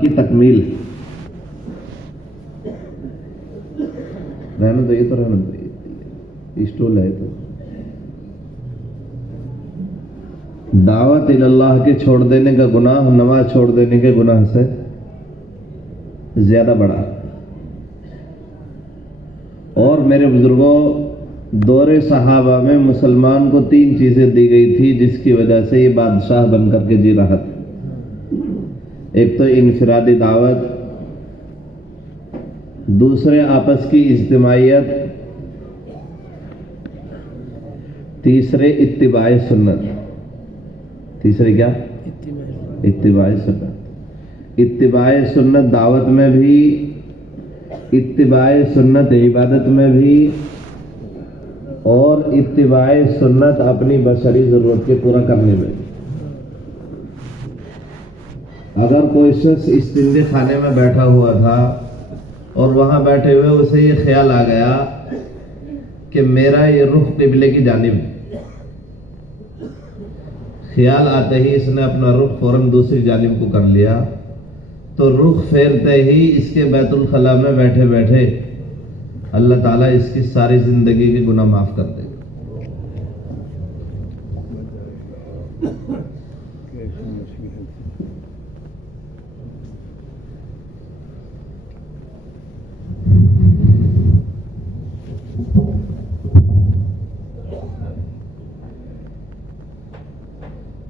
کی تکمیل. رہنے دو، یہ تو رہنے دو، اسٹول ہے. تو دعوت اللہ کے چھوڑ دینے کا گناہ نماز چھوڑ دینے کے گناہ سے زیادہ بڑا. اور میرے بزرگوں، دور صحابہ میں مسلمان کو 3 چیزیں دی گئی تھی جس کی وجہ سے یہ بادشاہ بن کر کے جی رہا تھا. ایک تو انفرادی دعوت، دوسرے آپس کی اجتماعیت، تیسرے اتباع سنت. تیسرے کیا؟ اتباع سنت. اتباع سنت دعوت میں بھی، اتباع سنت عبادت میں بھی، اور اتباع سنت اپنی بشری ضرورت کے پورا کرنے میں. اگر کوئی شخص استنجے خانے میں بیٹھا ہوا تھا اور وہاں بیٹھے ہوئے اسے یہ خیال آ گیا کہ میرا یہ رخ قبلے کی جانب ہے، خیال آتے ہی اس نے اپنا رخ فوراً دوسری جانب کو کر لیا، تو رخ پھیرتے ہی اس کے بیت الخلاء میں بیٹھے بیٹھے اللہ تعالیٰ اس کی ساری زندگی کے گناہ معاف کر دے.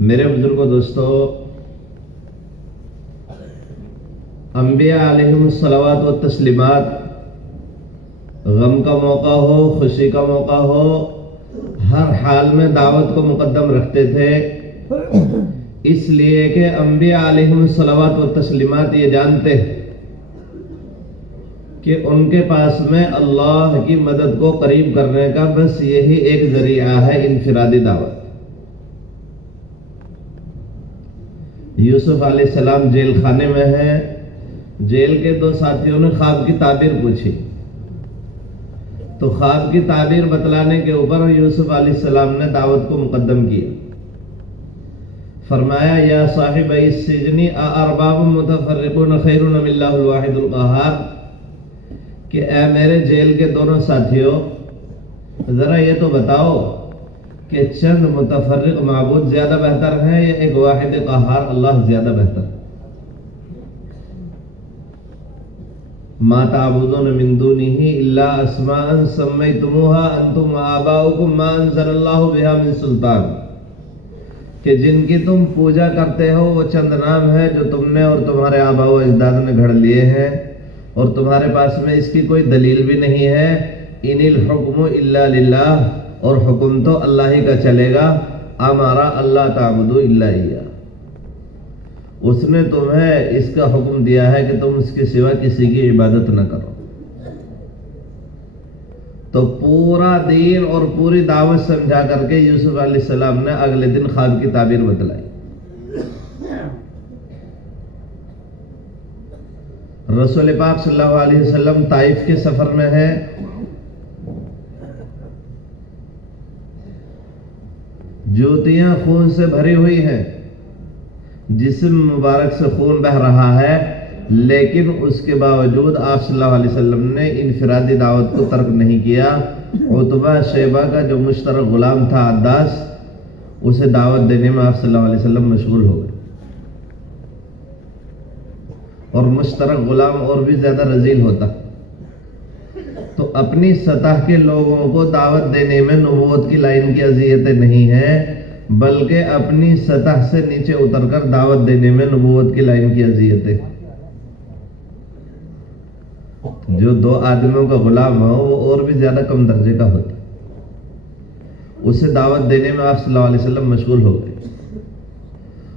میرے بزرگوں، دوستو، انبیاء علیہم الصلوات و تسلیمات غم کا موقع ہو، خوشی کا موقع ہو، ہر حال میں دعوت کو مقدم رکھتے تھے، اس لیے کہ انبیاء علیہم الصلوات و تسلیمات یہ جانتے ہیں کہ ان کے پاس میں اللہ کی مدد کو قریب کرنے کا بس یہی ایک ذریعہ ہے، انفرادی دعوت. یوسف علیہ السلام جیل خانے میں ہیں، جیل کے 2 ساتھیوں نے خواب کی تعبیر پوچھی، تو خواب کی تعبیر بتلانے کے اوپر یوسف علیہ السلام نے دعوت کو مقدم کیا. فرمایا یا صاحب السجن اارباب متفرقون خیر ام اللہ الواحد القہار، کہ اے میرے جیل کے دونوں ساتھیوں، ذرا یہ تو بتاؤ کہ چند متفرق معبود زیادہ بہتر ہیں یا ایک واحد قہار اللہ زیادہ بہتر؟ ما تعبدون من دونه الا اسماء سمیتموها انتم وآباؤکم ما انزل اللہ بها من سلطان، کہ جن کی تم پوجا کرتے ہو وہ چند نام ہے جو تم نے اور تمہارے آباء و اجداد نے گھڑ لیے ہیں، اور تمہارے پاس میں اس کی کوئی دلیل بھی نہیں ہے. ان الحکم الا للہ، اور حکم تو اللہ ہی کا چلے گا. امارا اللہ تعبدوا الا اياه، اس نے تمہیں اس کا حکم دیا ہے کہ تم اس کے سوا کسی کی عبادت نہ کرو. تو پورا دین اور پوری دعوت سمجھا کر کے یوسف علیہ السلام نے اگلے دن خواب کی تعبیر بتلائی. رسول پاک صلی اللہ علیہ وسلم طائف کے سفر میں ہے، جوتیاں خون سے بھری ہوئی ہیں، جسم مبارک سے خون بہ رہا ہے، لیکن اس کے باوجود آپ صلی اللہ علیہ وسلم نے انفرادی دعوت کو ترک نہیں کیا. عتبہ شیبہ کا جو مشترک غلام تھا عداس، اسے دعوت دینے میں آپ صلی اللہ علیہ وسلم مشغول ہو گئے. اور مشترک غلام اور بھی زیادہ رذیل ہوتا. تو اپنی سطح کے لوگوں کو دعوت دینے میں نبوت کی لائن کی اذیتیں نہیں ہیں، بلکہ اپنی سطح سے نیچے اتر کر دعوت دینے میں نبوت کی لائن کی اذیتیں. جو 2 آدمیوں کا غلام ہو وہ اور بھی زیادہ کم درجے کا ہوتا، اسے دعوت دینے میں آپ صلی اللہ علیہ وسلم مشغول ہو گئے.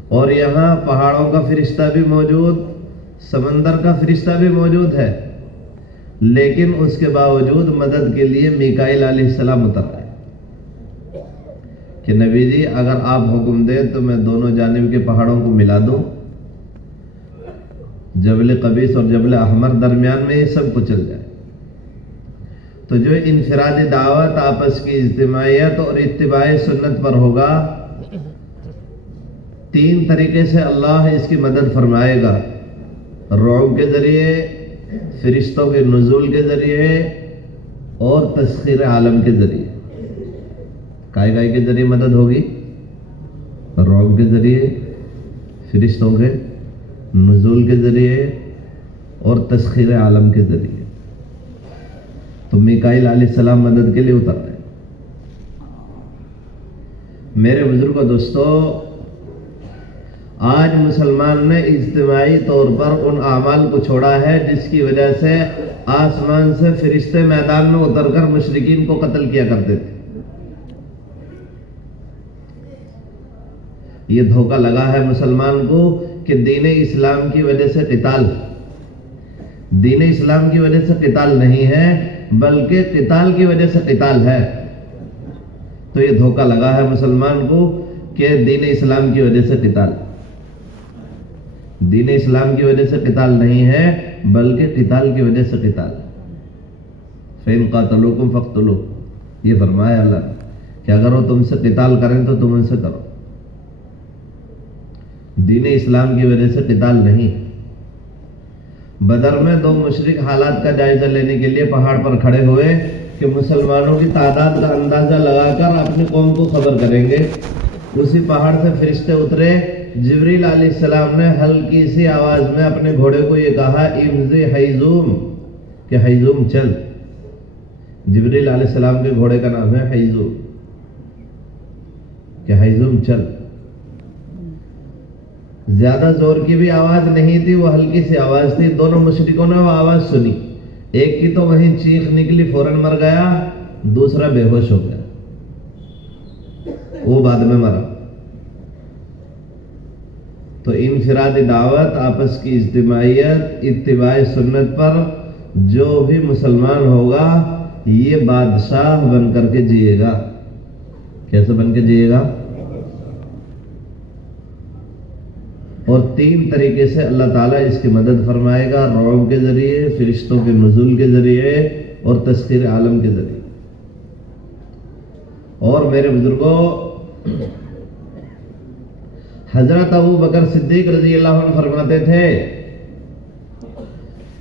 اور یہاں پہاڑوں کا فرشتہ بھی موجود، سمندر کا فرشتہ بھی موجود ہے، لیکن اس کے باوجود مدد کے لیے میکائیل علیہ السلام اتر آئے کہ نبی جی اگر آپ حکم دیں تو میں دونوں جانب کے پہاڑوں کو ملا دوں، جبل قبیس اور جبل احمر درمیان میں یہ سب کچل جائے. تو جو انفرادی دعوت آپس کی اجتماعیت اور اتباع سنت پر ہوگا، 3 طریقے سے اللہ اس کی مدد فرمائے گا. رعب کے ذریعے، فرشتوں کے نزول کے ذریعے اور تسخیر عالم کے ذریعے۔ کائے کے ذریعے مدد ہوگی؟ رعب کے ذریعے، فرشتوں کے نزول کے ذریعے اور تسخیر عالم کے ذریعے۔ تو میکائیل علیہ السلام مدد کے لیے اتر رہے۔ میرے بزرگ و دوستو، آج مسلمان نے اجتماعی طور پر ان اعمال کو چھوڑا ہے جس کی وجہ سے آسمان سے فرشتے میدان میں اتر کر مشرکین کو قتل کیا کرتے تھے۔ یہ دھوکہ لگا ہے مسلمان کو کہ دین اسلام کی وجہ سے قتال، دین اسلام کی وجہ سے قتال نہیں ہے بلکہ قتال کی وجہ سے قتال ہے۔ تو یہ دھوکہ لگا ہے مسلمان کو کہ دین اسلام کی وجہ سے قتال، دین اسلام کی وجہ سے قتال نہیں ہے بلکہ قتال کی وجہ سے قتال۔ فَإِن قَاتَلُوكُمْ فَاقْتُلُوهُمْ، یہ فرمایا اللہ کہ اگر وہ تم سے قتال کریں تو تم ان سے کرو، دین اسلام کی وجہ سے قتال نہیں۔ بدر میں دو مشرک حالات کا جائزہ لینے کے لیے پہاڑ پر کھڑے ہوئے کہ مسلمانوں کی تعداد کا اندازہ لگا کر اپنی قوم کو خبر کریں گے۔ اسی پہاڑ سے فرشتے اترے، جبریل علیہ السلام نے ہلکی سی آواز میں اپنے گھوڑے کو یہ کہا امضی حیزوم، کہ حیزوم چل۔ جبریل علیہ السلام کے گھوڑے کا نام ہے حیزوم، کہ حیزوم چل۔ زیادہ زور کی بھی آواز نہیں تھی، وہ ہلکی سی آواز تھی۔ دونوں مشرکوں نے وہ آواز سنی، ایک کی تو وہیں چیخ نکلی، فوراً مر گیا، دوسرا بے ہوش ہو گیا، وہ بعد میں مرا۔ تو انفرادی دعوت، آپس کی اجتماعیت، اتباع سنت پر جو بھی مسلمان ہوگا یہ بادشاہ بن کر کے جیے گا۔ کیسے بن کے جیے گا؟ اور تین طریقے سے اللہ تعالیٰ اس کی مدد فرمائے گا، رعب کے ذریعے، فرشتوں کے نزول کے ذریعے اور تسخیر عالم کے ذریعے۔ اور میرے بزرگوں، حضرت ابو بکر صدیق رضی اللہ عنہ فرماتے تھے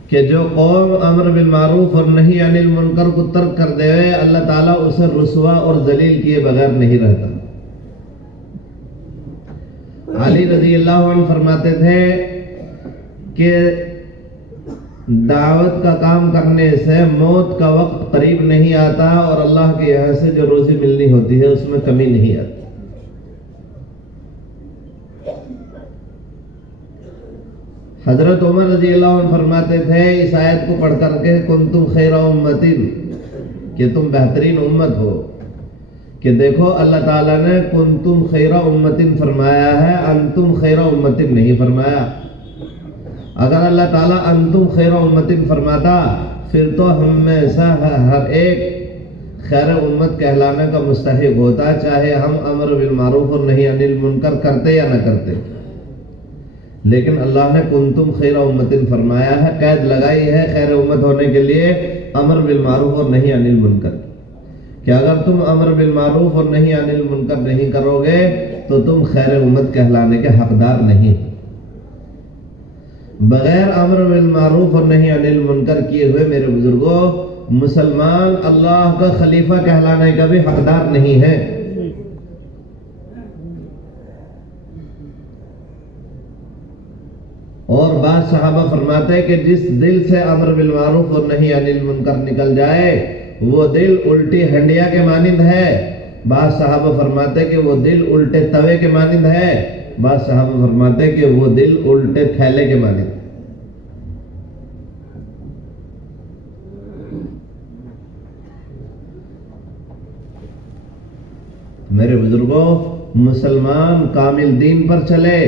کہ جو قوم امر بالمعروف اور نہی عن المنکر کو ترک کر دے، اللہ تعالیٰ اسے رسوا اور ذلیل کیے بغیر نہیں رہتا۔ علی رضی اللہ عنہ فرماتے تھے کہ دعوت کا کام کرنے سے موت کا وقت قریب نہیں آتا اور اللہ کے یہاں سے جو روزی ملنی ہوتی ہے اس میں کمی نہیں آتی۔ حضرت عمر رضی اللہ عنہ فرماتے تھے اس آیت کو پڑھ کر کے کنتم خیر امت، کہ تم بہترین امت ہو، کہ دیکھو اللہ تعالیٰ نے کنتم خیر امت فرمایا ہے، انتم خیر امت نہیں فرمایا۔ اگر اللہ تعالیٰ انتم خیر امت فرماتا پھر تو ہم میں سے ہر ایک خیر امت کہلانے کا مستحق ہوتا، چاہے ہم امر بالمعروف اور نہی عن المنکر کرتے یا نہ کرتے۔ لیکن اللہ نے کنتم خیر امت فرمایا ہے، قید لگائی ہے خیر امت ہونے کے لیے امر بالمعروف اور نہی عن المنکر، کہ اگر تم امر بالمعروف اور نہی عن المنکر نہیں کرو گے تو تم خیر امت کہلانے کے حقدار نہیں۔ بغیر امر بالمعروف اور نہی عن المنکر کیے ہوئے میرے بزرگوں، مسلمان اللہ کا خلیفہ کہلانے کا بھی حقدار نہیں ہے۔ اور بعض صحابہ فرماتے ہیں کہ جس دل سے امر بالمعروف اور نہی عن المنکر نکل جائے وہ دل الٹی ہنڈیا کے مانند ہے۔ بعض صحابہ فرماتے کہ وہ دل الٹے توے کے مانند ہے، بعض صحابہ فرماتے کہ وہ دل الٹے تھیلے کے مانند۔ میرے بزرگوں، مسلمان کامل دین پر چلے،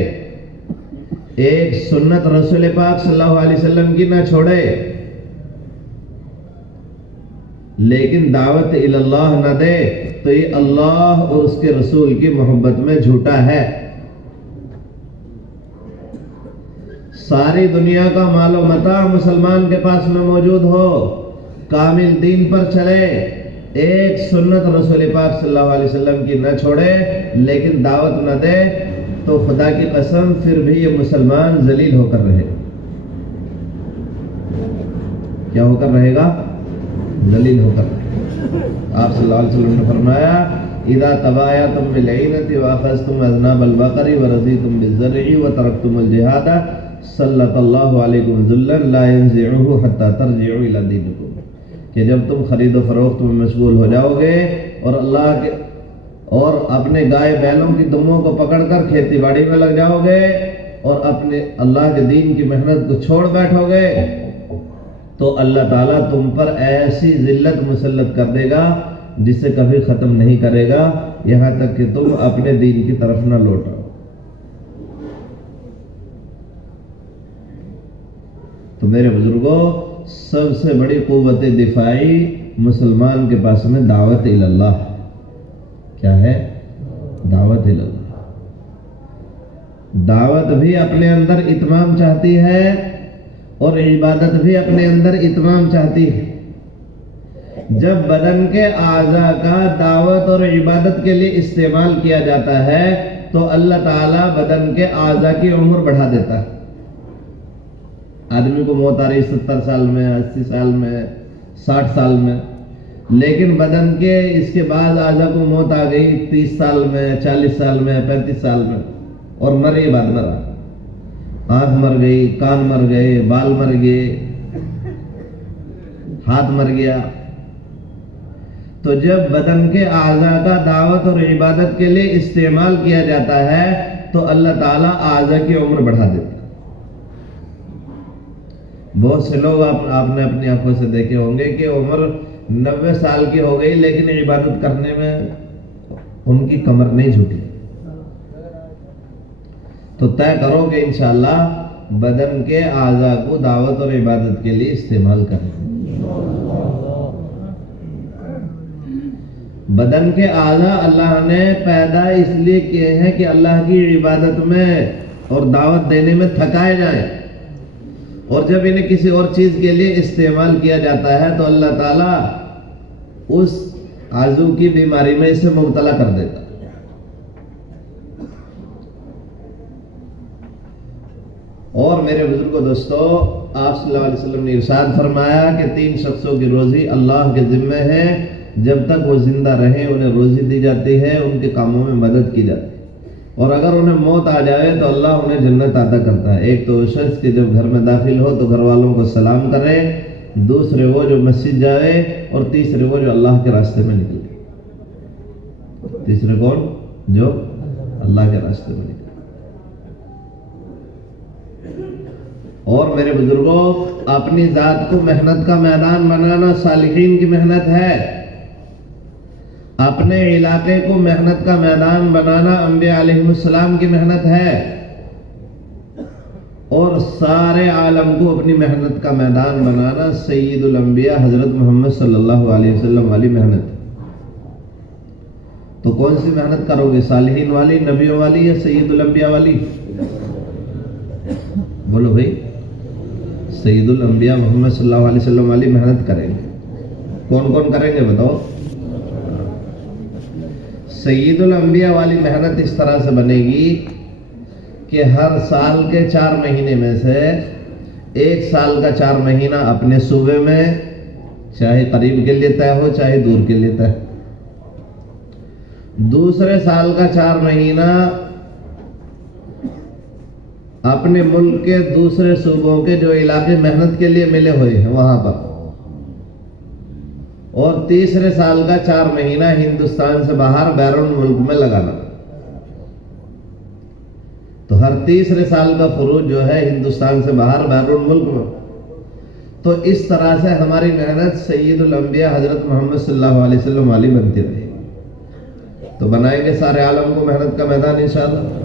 ایک سنت رسول پاک صلی اللہ علیہ وسلم کی نہ چھوڑے، لیکن دعوت اللہ نہ دے تو یہ اللہ اور اس کے رسول کی محبت میں جھوٹا ہے۔ ساری دنیا کا مال و متاع مسلمان کے پاس میں موجود ہو، کامل دین پر چلے، ایک سنت رسول پاک صلی اللہ علیہ وسلم کی نہ چھوڑے لیکن دعوت نہ دے، تو خدا کی قسم پھر بھی یہ مسلمان ذلیل ہو کر رہے۔ کیا ہو کر رہے گا؟ ذلیل ہو کر رہے گا۔ آپ صلی اللہ علیہ وسلم نے فرمایا اذا تبایعتم بالعینۃ واخذتم اذناب البقر ورضیتم بالزرع وترکتم الجہاد سلط اللہ علیکم ذلا لا ينزعه حتى ترجعوا الى دینکم، کہ جب تم خرید و فروخت میں مشغول ہو جاؤ گے اور اپنے گائے بیلوں کی دموں کو پکڑ کر کھیتی باڑی میں لگ جاؤ گے اور اپنے اللہ کے دین کی محنت کو چھوڑ بیٹھو گے تو اللہ تعالیٰ تم پر ایسی ذلت مسلط کر دے گا جسے کبھی ختم نہیں کرے گا، یہاں تک کہ تم اپنے دین کی طرف نہ لوٹو۔ تو میرے بزرگوں، سب سے بڑی قوت دفاعی مسلمان کے پاس میں دعوت اللہ ہے۔ کیا ہے؟ دعوت اللہ۔ دعوت بھی اپنے اندر اتمام چاہتی ہے اور عبادت بھی اپنے اندر اتمام چاہتی ہے۔ جب بدن کے اعضاء کا دعوت اور عبادت کے لیے استعمال کیا جاتا ہے تو اللہ تعالیٰ بدن کے اعضاء کی عمر بڑھا دیتا ہے۔ آدمی کو موت آ رہی 70 سال میں، 80 سال میں، 60 سال میں، لیکن بدن کے اس کے بعد اعضاء کو موت آ گئی 30 سال میں، 40 سال میں، 35 سال میں، اور مرے بعد مرا۔ آنکھ مر گئی، کان مر گئے، بال مر گئے، ہاتھ مر گیا۔ تو جب بدن کے اعضاء کا دعوت اور عبادت کے لیے استعمال کیا جاتا ہے تو اللہ تعالیٰ اعضاء کی عمر بڑھا دیتا ہے۔ بہت سے لوگ آپ نے اپنی آنکھوں سے دیکھے ہوں گے کہ عمر 90 سال کی ہو گئی لیکن عبادت کرنے میں ان کی کمر نہیں جھکی۔ تو طے کرو کہ انشاءاللہ بدن کے اعضاء کو دعوت اور عبادت کے لیے استعمال کریں۔ بدن کے اعضاء اللہ نے پیدا اس لیے کیے ہیں کہ اللہ کی عبادت میں اور دعوت دینے میں تھکائے جائیں، اور جب انہیں کسی اور چیز کے لیے استعمال کیا جاتا ہے تو اللہ تعالیٰ اس عضو کی بیماری میں اسے مبتلا کر دیتا ہے۔ اور میرے بزرگوں دوستو، آپ صلی اللہ علیہ وسلم نے ارشاد فرمایا کہ 3 شخصوں کی روزی اللہ کے ذمہ ہے، جب تک وہ زندہ رہیں انہیں روزی دی جاتی ہے، ان کے کاموں میں مدد کی جاتی ہے، اور اگر انہیں موت آ جائے تو اللہ انہیں جنت عطا کرتا ہے۔ ایک تو وہ شخص کہ جب گھر میں داخل ہو تو گھر والوں کو سلام کرے، دوسرے وہ جو مسجد جائے، اور تیسرے وہ جو اللہ کے راستے میں نکلے۔ تیسرے کون؟ جو اللہ کے راستے میں نکلے۔ اور میرے بزرگوں، اپنی ذات کو محنت کا میدان بنانا صالحین کی محنت ہے، اپنے علاقے کو محنت کا میدان بنانا انبیاء علیہ السلام کی محنت ہے، اور سارے عالم کو اپنی محنت کا میدان بنانا سید الانبیاء حضرت محمد صلی اللہ علیہ وسلم والی محنت ہے۔ تو کون سی محنت کرو گے؟ صالحین والی، نبیوں والی، یا سید الانبیاء والی؟ بولو بھائی، سید الانبیاء محمد صلی اللہ علیہ وسلم والی محنت کریں گے۔ کون کون کریں گے بتاؤ؟ سید الانبیاء والی محنت اس طرح سے بنے گی کہ ہر سال کے 4 مہینے میں سے ایک سال کا 4 مہینہ اپنے صوبے میں، چاہے قریب کے لیے طے ہو چاہے دور کے لیے طے، دوسرے سال کا 4 مہینہ اپنے ملک کے دوسرے صوبوں کے جو علاقے محنت کے لیے ملے ہوئے ہیں وہاں پر، اور تیسرے سال کا 4 مہینہ ہندوستان سے باہر بیرون ملک میں لگانا۔ تو ہر تیسرے سال کا خروج جو ہے ہندوستان سے باہر بیرون ملک میں۔ تو اس طرح سے ہماری محنت سید الانبیاء حضرت محمد صلی اللہ علیہ وسلم والی بنتی رہے گی۔ تو بنائیں گے سارے عالم کو محنت کا میدان انشاءاللہ۔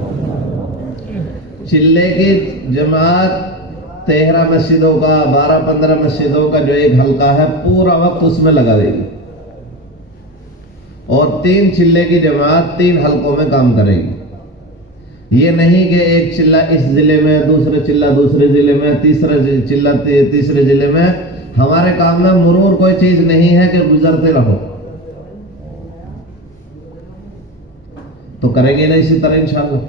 چلے کی جماعت 13 مسجدوں کا، 12-15 مسجدوں کا جو ایک حلقہ ہے پورا وقت اس میں لگا دے گی، اور 3 چلے کی جماعت 3 حلقوں میں کام کرے گی۔ یہ نہیں کہ ایک چلہ اس ضلع میں، دوسرے چلہ دوسرے ضلع میں، تیسرا چلہ تیسرے ضلع میں۔ ہمارے کام میں مرور کوئی چیز نہیں ہے کہ گزرتے رہو، تو کریں گے نا اسی طرح انشاءاللہ۔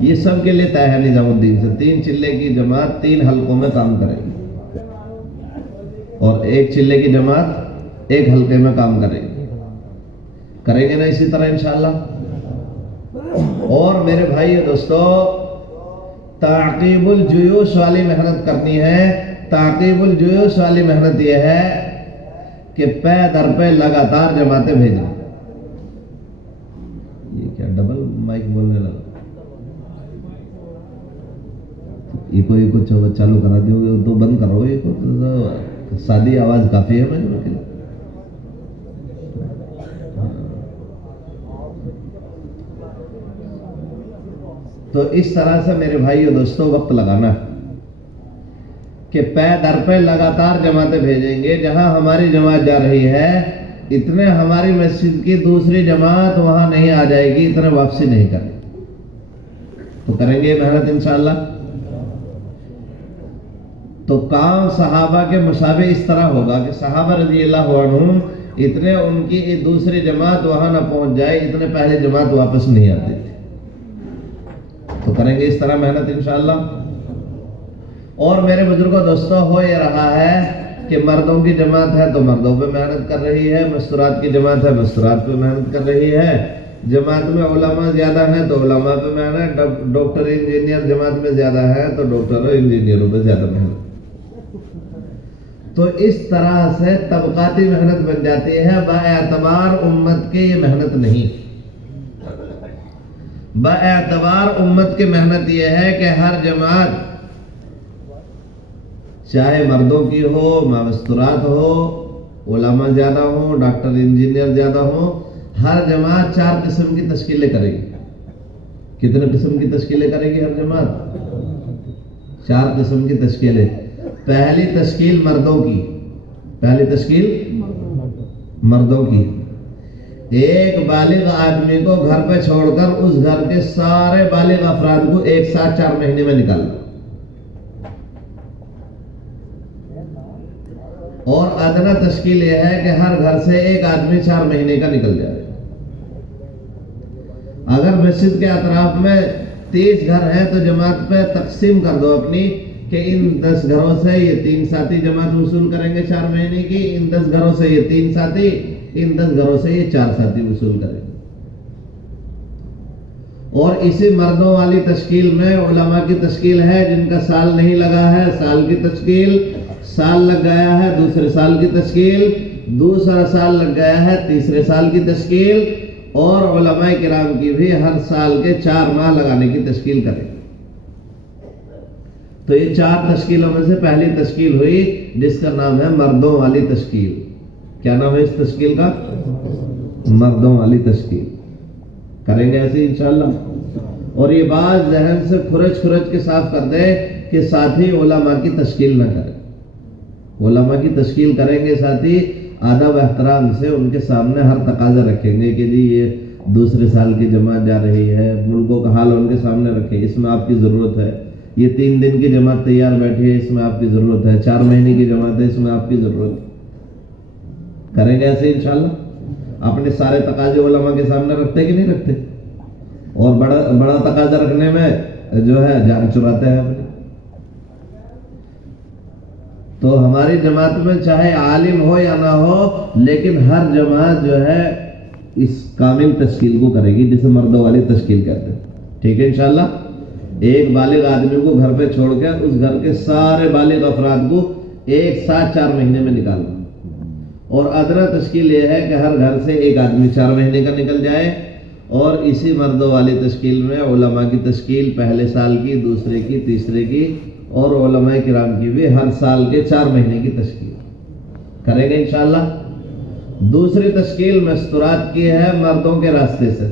یہ سب کے لیے طے ہے نظام الدین سے، 3 چلے کی جماعت 3 حلقوں میں کام کرے گی، اور ایک چلے کی جماعت ایک حلقے میں کام کریں گے نا اسی طرح انشاءاللہ. اور میرے بھائی دوستو، تعقیب الجیوش والی محنت کرنی ہے. تعقیب الجیوش والی محنت یہ ہے کہ پے در پہ لگاتار جماعتیں بھیجیں. یہ کیا ڈبل مائک بولنے لگا؟ یہ کو چالو کرا دیو تو بند کرو. یہ کو سادی آواز کافی ہے میرے لیے. تو اس طرح سے میرے بھائیو دوستو وقت لگانا ہے کہ پے در پہ لگاتار جماعتیں بھیجیں گے. جہاں ہماری جماعت جا رہی ہے اتنے ہماری مسجد کی دوسری جماعت وہاں نہیں آ جائے گی، اتنے واپسی نہیں کرے. تو کریں گے محنت انشاءاللہ. تو کام صحابہ کے مشابہ اس طرح ہوگا کہ صحابہ رضی اللہ عنہم اتنے ان کی دوسری جماعت وہاں نہ پہنچ جائے، اتنے پہلے جماعت واپس نہیں آتی تھی. تو کریں گے اس طرح محنت انشاءاللہ. اور میرے بزرگوں دوستوں، ہو یہ رہا ہے کہ مردوں کی جماعت ہے تو مردوں پہ محنت کر رہی ہے، مستورات کی جماعت ہے مستورات پہ محنت کر رہی ہے. جماعت میں علماء زیادہ ہیں تو علماء پہ محنت، ڈاکٹر انجینئر جماعت میں زیادہ ہیں تو ڈاکٹر اور انجینئروں پہ زیادہ محنت. تو اس طرح سے طبقاتی محنت بن جاتی ہے. باعتبار امت کی یہ محنت نہیں. باعتبار امت کی محنت یہ ہے کہ ہر جماعت چاہے مردوں کی ہو، مستورات ہو، علماء زیادہ ہوں، ڈاکٹر انجینئر زیادہ ہوں، ہر جماعت 4 قسم کی تشکیلیں کرے گی. کتنے قسم کی تشکیلیں کرے گی ہر جماعت؟ 4 قسم کی تشکیلیں. پہلی تشکیل مردوں کی. پہلی تشکیل مردوں کی. ایک بالغ آدمی کو گھر پہ چھوڑ کر اس گھر کے سارے بالغ افراد کو ایک ساتھ 4 مہینے میں نکالنا. اور ادنا تشکیل یہ ہے کہ ہر گھر سے ایک آدمی 4 مہینے کا نکل جائے. اگر مسجد کے اطراف میں 30 گھر ہیں تو جماعت پہ تقسیم کر دو اپنی کہ ان 10 گھروں سے یہ 3 ساتھی جماعت وصول کریں گے 4 مہینے کی، ان 10 گھروں سے یہ 3 ساتھی، ان 10 گھروں سے یہ 4 ساتھی وصول کریں گے. اور اسی مردوں والی تشکیل میں علماء کی تشکیل ہے جن کا سال نہیں لگا ہے، سال کی تشکیل. سال لگ گیا ہے، دوسرے سال کی تشکیل. دوسرا سال لگ گیا ہے، تیسرے سال کی تشکیل. اور علماء کرام کی بھی ہر سال کے 4 ماہ لگانے کی تشکیل کریں. تو یہ 4 تشکیلوں میں سے پہلی تشکیل ہوئی جس کا نام ہے مردوں والی تشکیل. کیا نام ہے اس تشکیل کا؟ مردوں والی تشکیل. کریں گے ایسے انشاءاللہ. اور یہ بات ذہن سے کھرچ کے صاف کر دے کہ ساتھی علماء کی تشکیل نہ کریں. علماء کی تشکیل کریں گے ساتھی ادب احترام سے ان کے سامنے ہر تقاضا رکھیں گے کہ جی یہ دوسرے سال کی جماعت جا رہی ہے، ملکوں کا حال ان کے سامنے رکھیں، اس میں آپ کی ضرورت ہے. یہ 3 دن کی جماعت تیار بیٹھی ہے، اس میں آپ کی ضرورت ہے. 4 مہینے کی جماعت ہے، اس میں آپ کی ضرورت ہے. کریں گے ایسے انشاءاللہ. اپنے سارے تقاضے علماء کے سامنے رکھتے کہ نہیں رکھتے؟ اور بڑا تقاضا رکھنے میں جو ہے جان چراتے ہیں اپنی. تو ہماری جماعت میں چاہے عالم ہو یا نہ ہو لیکن ہر جماعت جو ہے اس کامل تشکیل کو کرے گی جسے مردوں والی تشکیل کہتے ہیں. ٹھیک ہے انشاءاللہ. ایک بالغ آدمی کو گھر پہ چھوڑ کے اس گھر کے سارے بالغ افراد کو ایک ساتھ 4 مہینے میں نکالنا. اور ادنا تشکیل یہ ہے کہ ہر گھر سے ایک آدمی 4 مہینے کا نکل جائے. اور اسی مردوں والی تشکیل میں علماء کی تشکیل پہلے سال کی، دوسرے کی، تیسرے کی، اور علماء کرام کی بھی ہر سال کے 4 مہینے کی تشکیل کریں گے انشاءاللہ. دوسری تشکیل مستورات کی ہے مردوں کے راستے سے.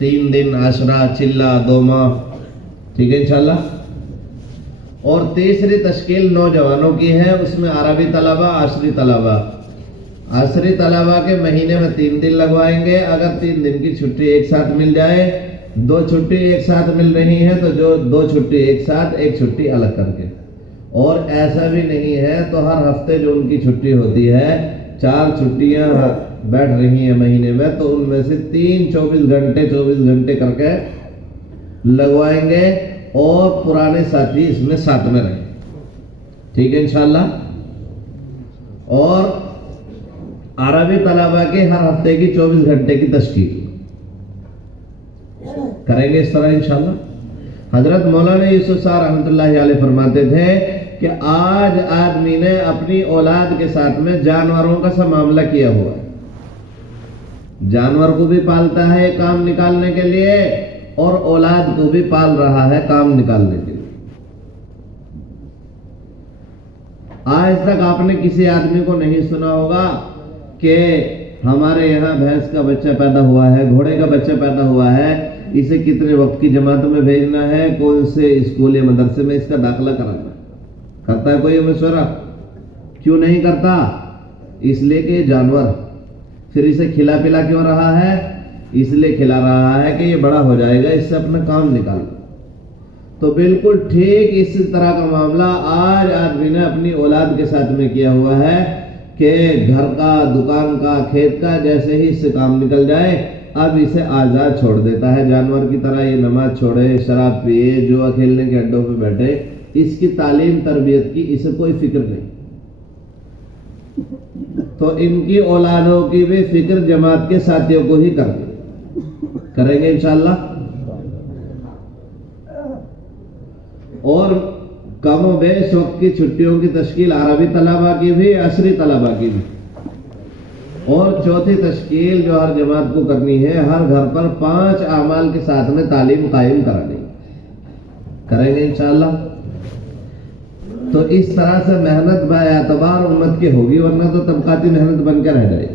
3 دن، عشرہ، چلہ، 2 ماہ. ٹھیک ہے انشاءاللہ. اور تیسری تشکیل نوجوانوں کی ہے، اس میں عربی طلبہ، عصری طلبہ. عصری طلبہ کے مہینے میں 3 دن لگوائیں گے. اگر 3 دن کی چھٹی ایک ساتھ مل جائے، 2 چھٹی ایک ساتھ مل رہی ہیں تو جو 2 چھٹی ایک ساتھ، 1 چھٹی الگ کر کے. اور ایسا بھی نہیں ہے تو ہر ہفتے جو ان کی چھٹی ہوتی ہے 4 چھٹیاں بیٹھ رہی ہیں مہینے میں تو ان میں سے 3 24 گھنٹے کر کے لگوائیں گے. اور پرانے ساتھی اس میں ساتھ میں رہیں. ٹھیک ہے انشاءاللہ. اور عربی طلبہ کے ہر ہفتے کی 24 گھنٹے کی تشکیل کریں گے اس طرح انشاءاللہ. حضرت مولانا یوسف صاحب رحمۃ اللہ علیہ فرماتے تھے کہ آج آدمی نے اپنی اولاد کے ساتھ میں جانوروں کا سا معاملہ کیا ہوا ہے. جانور کو بھی پالتا ہے کام نکالنے کے لیے اور اولاد کو بھی پال رہا ہے کام نکالنے کے لیے. آج تک آپ نے کسی آدمی کو نہیں سنا ہوگا کہ ہمارے یہاں بھینس کا بچہ پیدا ہوا ہے, گھوڑے کا بچہ پیدا ہوا ہے, اسے کتنے وقت کی جماعت میں بھیجنا ہے, کون سے اسکول یا مدرسے میں اس کا داخلہ کرانا ہے. کرتا ہے کوئی مشورہ؟ کیوں نہیں کرتا؟ اس لیے کہ جانور. پھر اسے کھلا پلا کیوں رہا ہے؟ اس لیے کھلا رہا ہے کہ یہ بڑا ہو جائے گا, اس سے اپنا کام نکالنا. تو بالکل ٹھیک اسی طرح کا معاملہ آج آدمی نے اپنی اولاد کے ساتھ میں کیا ہوا ہے کہ گھر کا, دکان کا, کھیت کا, جیسے ہی اس سے کام نکل جائے اب اسے آزاد چھوڑ دیتا ہے. جانور کی طرح یہ نماز چھوڑے, شراب پیے, جوا کھیلنے کے اڈوں پہ بیٹھے, اس کی تعلیم تربیت کی اسے کوئی فکر نہیں. تو ان کی اولادوں کی بھی فکر جماعت کے ساتھیوں کو ہی کریں گے انشاءاللہ. اور کم و بیش وقت کی چھٹیوں کی تشکیل عربی طلبہ کی بھی, عصری طلبہ کی بھی. اور چوتھی تشکیل جو ہر جماعت کو کرنی ہے, ہر گھر پر 5 اعمال کے ساتھ میں تعلیم قائم کرانی. کریں گے انشاءاللہ. تو اس طرح سے محنت با اعتبار امت کی ہوگی, ورنہ تو طبقاتی محنت بن کے رہ جائے.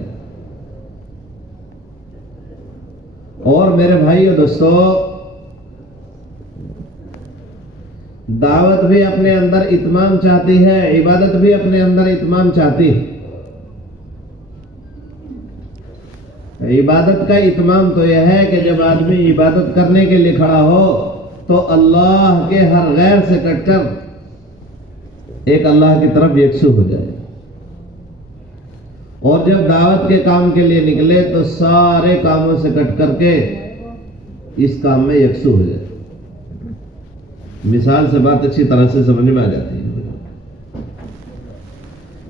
اور میرے بھائیو دوستو, دعوت بھی اپنے اندر اتمام چاہتی ہے, عبادت بھی اپنے اندر اتمام چاہتی ہے. عبادت کا اتمام تو یہ ہے کہ جب آدمی عبادت کرنے کے لیے کھڑا ہو تو اللہ کے ہر غیر سے کٹ کر ایک اللہ کی طرف یکسو ہو جائے, اور جب دعوت کے کام کے لیے نکلے تو سارے کاموں سے کٹ کر کے اس کام میں یکسو ہو جائے. مثال سے بات اچھی طرح سے سمجھ میں آ جاتی ہے.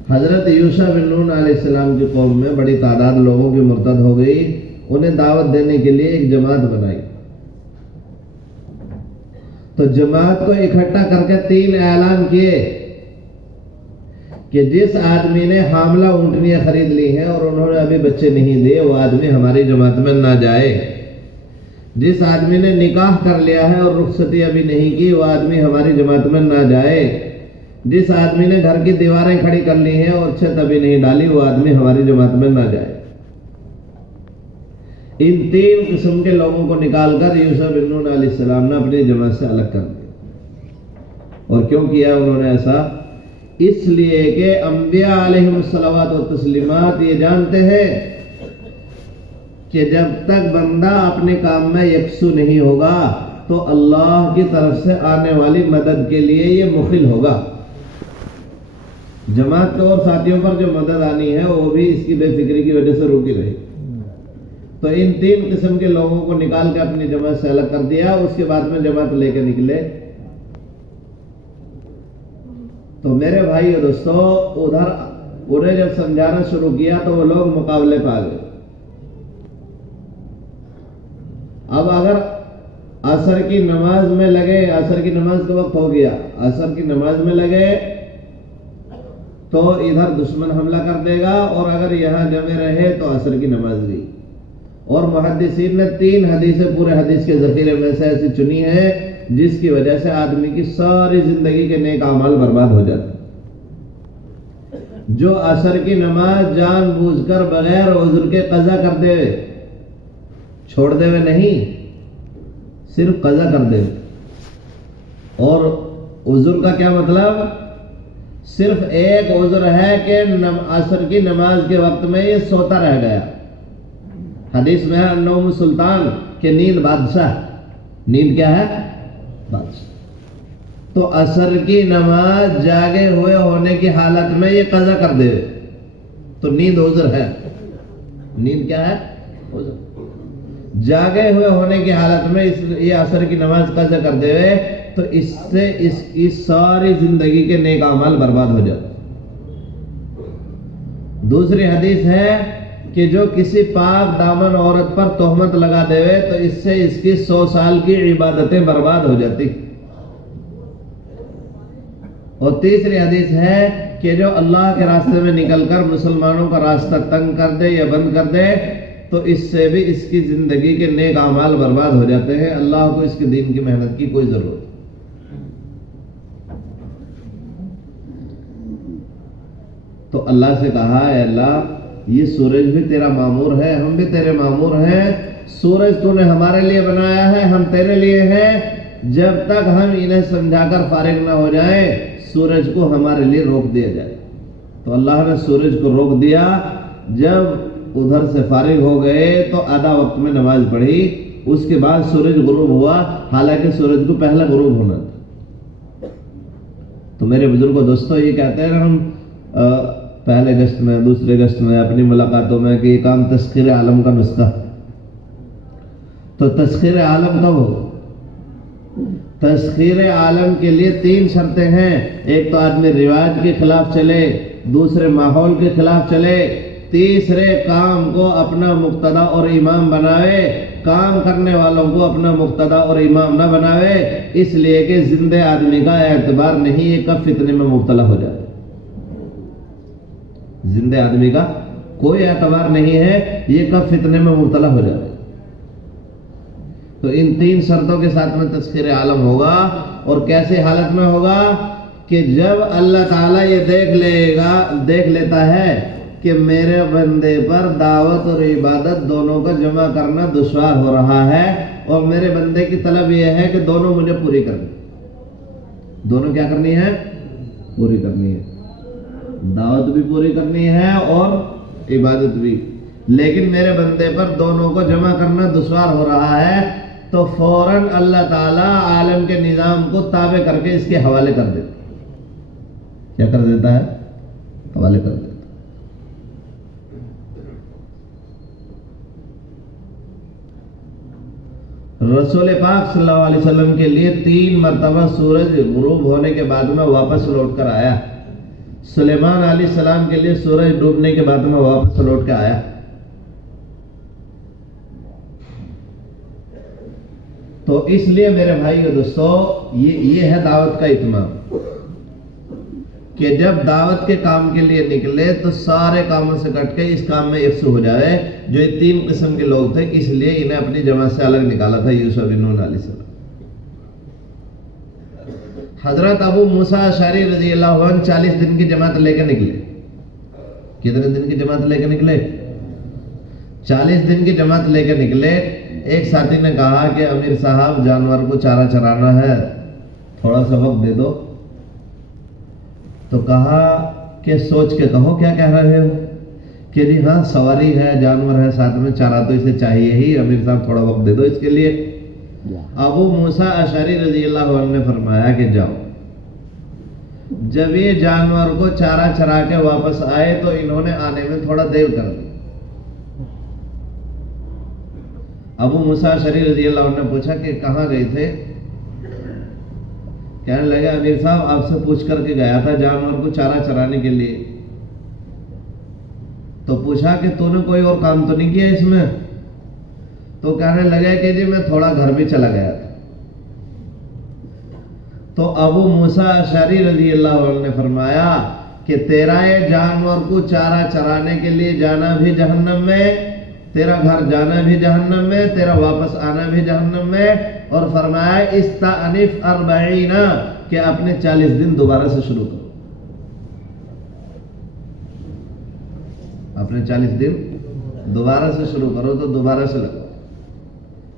حضرت یوشع بن نون علیہ السلام کی قوم میں بڑی تعداد لوگوں کی مرتد ہو گئی. انہیں دعوت دینے کے لیے ایک جماعت بنائی. تو جماعت کو اکٹھا کر کے 3 اعلان کیے کہ جس آدمی نے حاملہ اونٹنیاں خرید لی ہیں اور انہوں نے ابھی بچے نہیں دیے, وہ آدمی ہماری جماعت میں نہ جائے. جس آدمی نے نکاح کر لیا ہے اور رخصتی ابھی نہیں کی, وہ آدمی ہماری جماعت میں نہ جائے. جس آدمی نے گھر کی دیواریں کھڑی کر لی ہیں اور چھت ابھی نہیں ڈالی, وہ آدمی ہماری جماعت میں نہ جائے. ان 3 قسم کے لوگوں کو نکال کر یوسف بن نون علیہ السلام نے اپنی جماعت سے الگ کر دیا. اور کیوں کیا انہوں نے ایسا؟ اس لیے کہ انبیاء علیہم الصلوات و تسلیمات یہ جانتے ہیں کہ جب تک بندہ اپنے کام میں یکسو نہیں ہوگا تو اللہ کی طرف سے آنے والی مدد کے لیے یہ مخل ہوگا. جماعت کے اور ساتھیوں پر جو مدد آنی ہے وہ بھی اس کی بے فکری کی وجہ سے روکی رہی. تو ان 3 قسم کے لوگوں کو نکال کے اپنی جماعت سے الگ کر دیا. اس کے بعد میں جماعت لے کے نکلے. تو میرے بھائی اور دوستو, ادھر انہیں جب سمجھانا شروع کیا تو وہ لوگ مقابلے پہ آ گئے. اب اگر عصر کی نماز میں لگے, عصر کی نماز کا وقت ہو گیا, عصر کی نماز میں لگے تو ادھر دشمن حملہ کر دے گا, اور اگر یہاں جمے رہے تو عصر کی نماز گئی. اور محدثین نے 3 حدیثیں پورے حدیث کے ذخیرے میں سے ایسی چنی ہے جس کی وجہ سے آدمی کی ساری زندگی کے نیک اعمال برباد ہو جاتے. جو عصر کی نماز جان بوجھ کر بغیر عذر کے قضا کر دے, چھوڑ دے ہوئے نہیں, صرف قضا کر دے. اور عذر کا کیا مطلب؟ صرف ایک عذر ہے کہ عصر کی نماز کے وقت میں یہ سوتا رہ گیا. حدیث میں ہے النوم سلطان, کہ نیند بادشاہ. نیند کیا ہے؟ بادشاہ. تو عصر کی نماز جاگے ہوئے ہونے کی حالت میں یہ قضا کر دے تو نیند عذر ہے. نیند کیا ہے؟ عذر. جاگے ہوئے ہونے کی حالت میں یہ عصر کی نماز قضا کر دے تو اس سے اس کی ساری زندگی کے نیک اعمال برباد ہو جاتے. دوسری حدیث ہے کہ جو کسی پاک دامن عورت پر تہمت لگا دے تو اس سے اس کی 100 سال کی عبادتیں برباد ہو جاتی. اور تیسری حدیث ہے کہ جو اللہ کے راستے میں نکل کر مسلمانوں کا راستہ تنگ کر دے یا بند کر دے تو اس سے بھی اس کی زندگی کے نیک اعمال برباد ہو جاتے ہیں. اللہ کو اس کے دین کی محنت کی کوئی ضرورت نہیں. تو اللہ سے کہا اے اللہ یہ سورج بھی تیرا معمور ہے, ہم بھی تیرے معمور ہیں. سورج تو نے ہمارے لیے بنایا ہے, ہم تیرے لیے ہیں. جب تک ہم انہیں سمجھا کر فارغ نہ ہو جائیں سورج کو ہمارے لیے روک دیا جائے. تو اللہ نے سورج کو روک دیا. جب ادھر سے فارغ ہو گئے تو آدھا وقت میں نماز پڑھی, اس کے بعد سورج غروب ہوا, حالانکہ سورج کو پہلا غروب ہونا تھا. تو میرے بزرگوں دوستوں یہ کہتے ہیں ہم پہلے گشت میں دوسرے گشت میں اپنی ملاقاتوں میں کہ یہ کام تسخیر عالم کا نسخہ. تو تسخیر عالم کب ہو؟ تسخیر عالم کے لیے 3 شرطیں ہیں. ایک تو آدمی رواج کے خلاف چلے, دوسرے ماحول کے خلاف چلے, تیسرے کام کو اپنا مقتدا اور امام بناوے. کام کرنے والوں کو اپنا مقتدا اور امام نہ بناوے, اس لیے کہ زندہ آدمی کا اعتبار نہیں یہ کب فتنے میں مبتلا ہو جائے. زندہ آدمی کا کوئی اعتبار نہیں ہے یہ کب فتنے میں مبتلا ہو جائے. تو ان 3 شرطوں کے ساتھ میں تسخیر عالم ہوگا. اور کیسے حالت میں ہوگا کہ جب اللہ تعالیٰ یہ دیکھ لیتا ہے کہ میرے بندے پر دعوت اور عبادت دونوں کا جمع کرنا دشوار ہو رہا ہے, اور میرے بندے کی طلب یہ ہے کہ دونوں مجھے پوری کرنی. دونوں کیا کرنی ہے؟ پوری کرنی ہے. دعوت بھی پوری کرنی ہے اور عبادت بھی. لیکن میرے بندے پر دونوں کو جمع کرنا دشوار ہو رہا ہے. تو فوراً اللہ تعالیٰ عالم کے نظام کو تابع کر کے اس کے حوالے کر دیتا. کیا کر دیتا ہے؟ حوالے کر دیتا. رسول پاک صلی اللہ علیہ وسلم کے لیے 3 مرتبہ سورج غروب ہونے کے بعد میں واپس لوٹ کر آیا. سلیمان علیہ السلام کے لیے سورج ڈوبنے کے بعد میں واپس لوٹ کے آیا. تو اس لیے میرے بھائی اور دوستو یہ ہے دعوت کا اہتمام کہ جب دعوت کے کام کے لیے نکلے تو سارے کاموں سے کٹ کے اس کام میں یکسو ہو جائے. جو یہ 3 قسم کے لوگ تھے اس لیے انہیں اپنی جماعت سے الگ نکالا تھا یوسف بن نون علیہ السلام. حضرت ابو موسیٰ اشعری رضی اللہ عنہ 40 دن کی جماعت لے کے نکلے. کتنے دن کی جماعت لے کے نکلے؟ 40 دن کی جماعت لے کے نکلے. ایک ساتھی نے کہا کہ امیر صاحب جانور کو چارہ چرانا ہے, تھوڑا سا وقت دے دو. تو کہا کہ سوچ کے کہو کیا کہہ رہے ہو. کہ جی ہاں سواری ہے, جانور ہے ساتھ میں, چارہ تو اسے چاہیے ہی, امیر صاحب تھوڑا وقت دے دو اس کے لیے. ابو موسیٰ اشعری رضی اللہ عنہ نے فرمایا کہ جاؤ. جب یہ جانور کو چارہ چرا کے واپس آئے تو انہوں نے آنے میں تھوڑا دیر کر دی. ابو موسیٰ اشعری رضی اللہ عنہ نے پوچھا کہ کہاں گئے تھے؟ کہنے لگے امیر صاحب آپ سے پوچھ کر کے گیا تھا جانور کو چارہ چرانے کے لیے. تو پوچھا کہ تو نے کوئی اور کام تو نہیں کیا اس میں؟ تو کہنے لگے کہ جی میں تھوڑا گھر بھی چلا گیا تھا. تو ابو موسیٰ اشعری رضی اللہ عنہ نے فرمایا کہ تیرا یہ جانور کو چارہ چرانے کے لیے جانا بھی جہنم میں, تیرا گھر جانا بھی جہنم میں, تیرا واپس آنا بھی جہنم میں. اور فرمایا استعنف 40 کہ اپنے 40 دن دوبارہ سے شروع کرو. اپنے 40 دن دوبارہ سے شروع کرو تو دوبارہ سے لگو.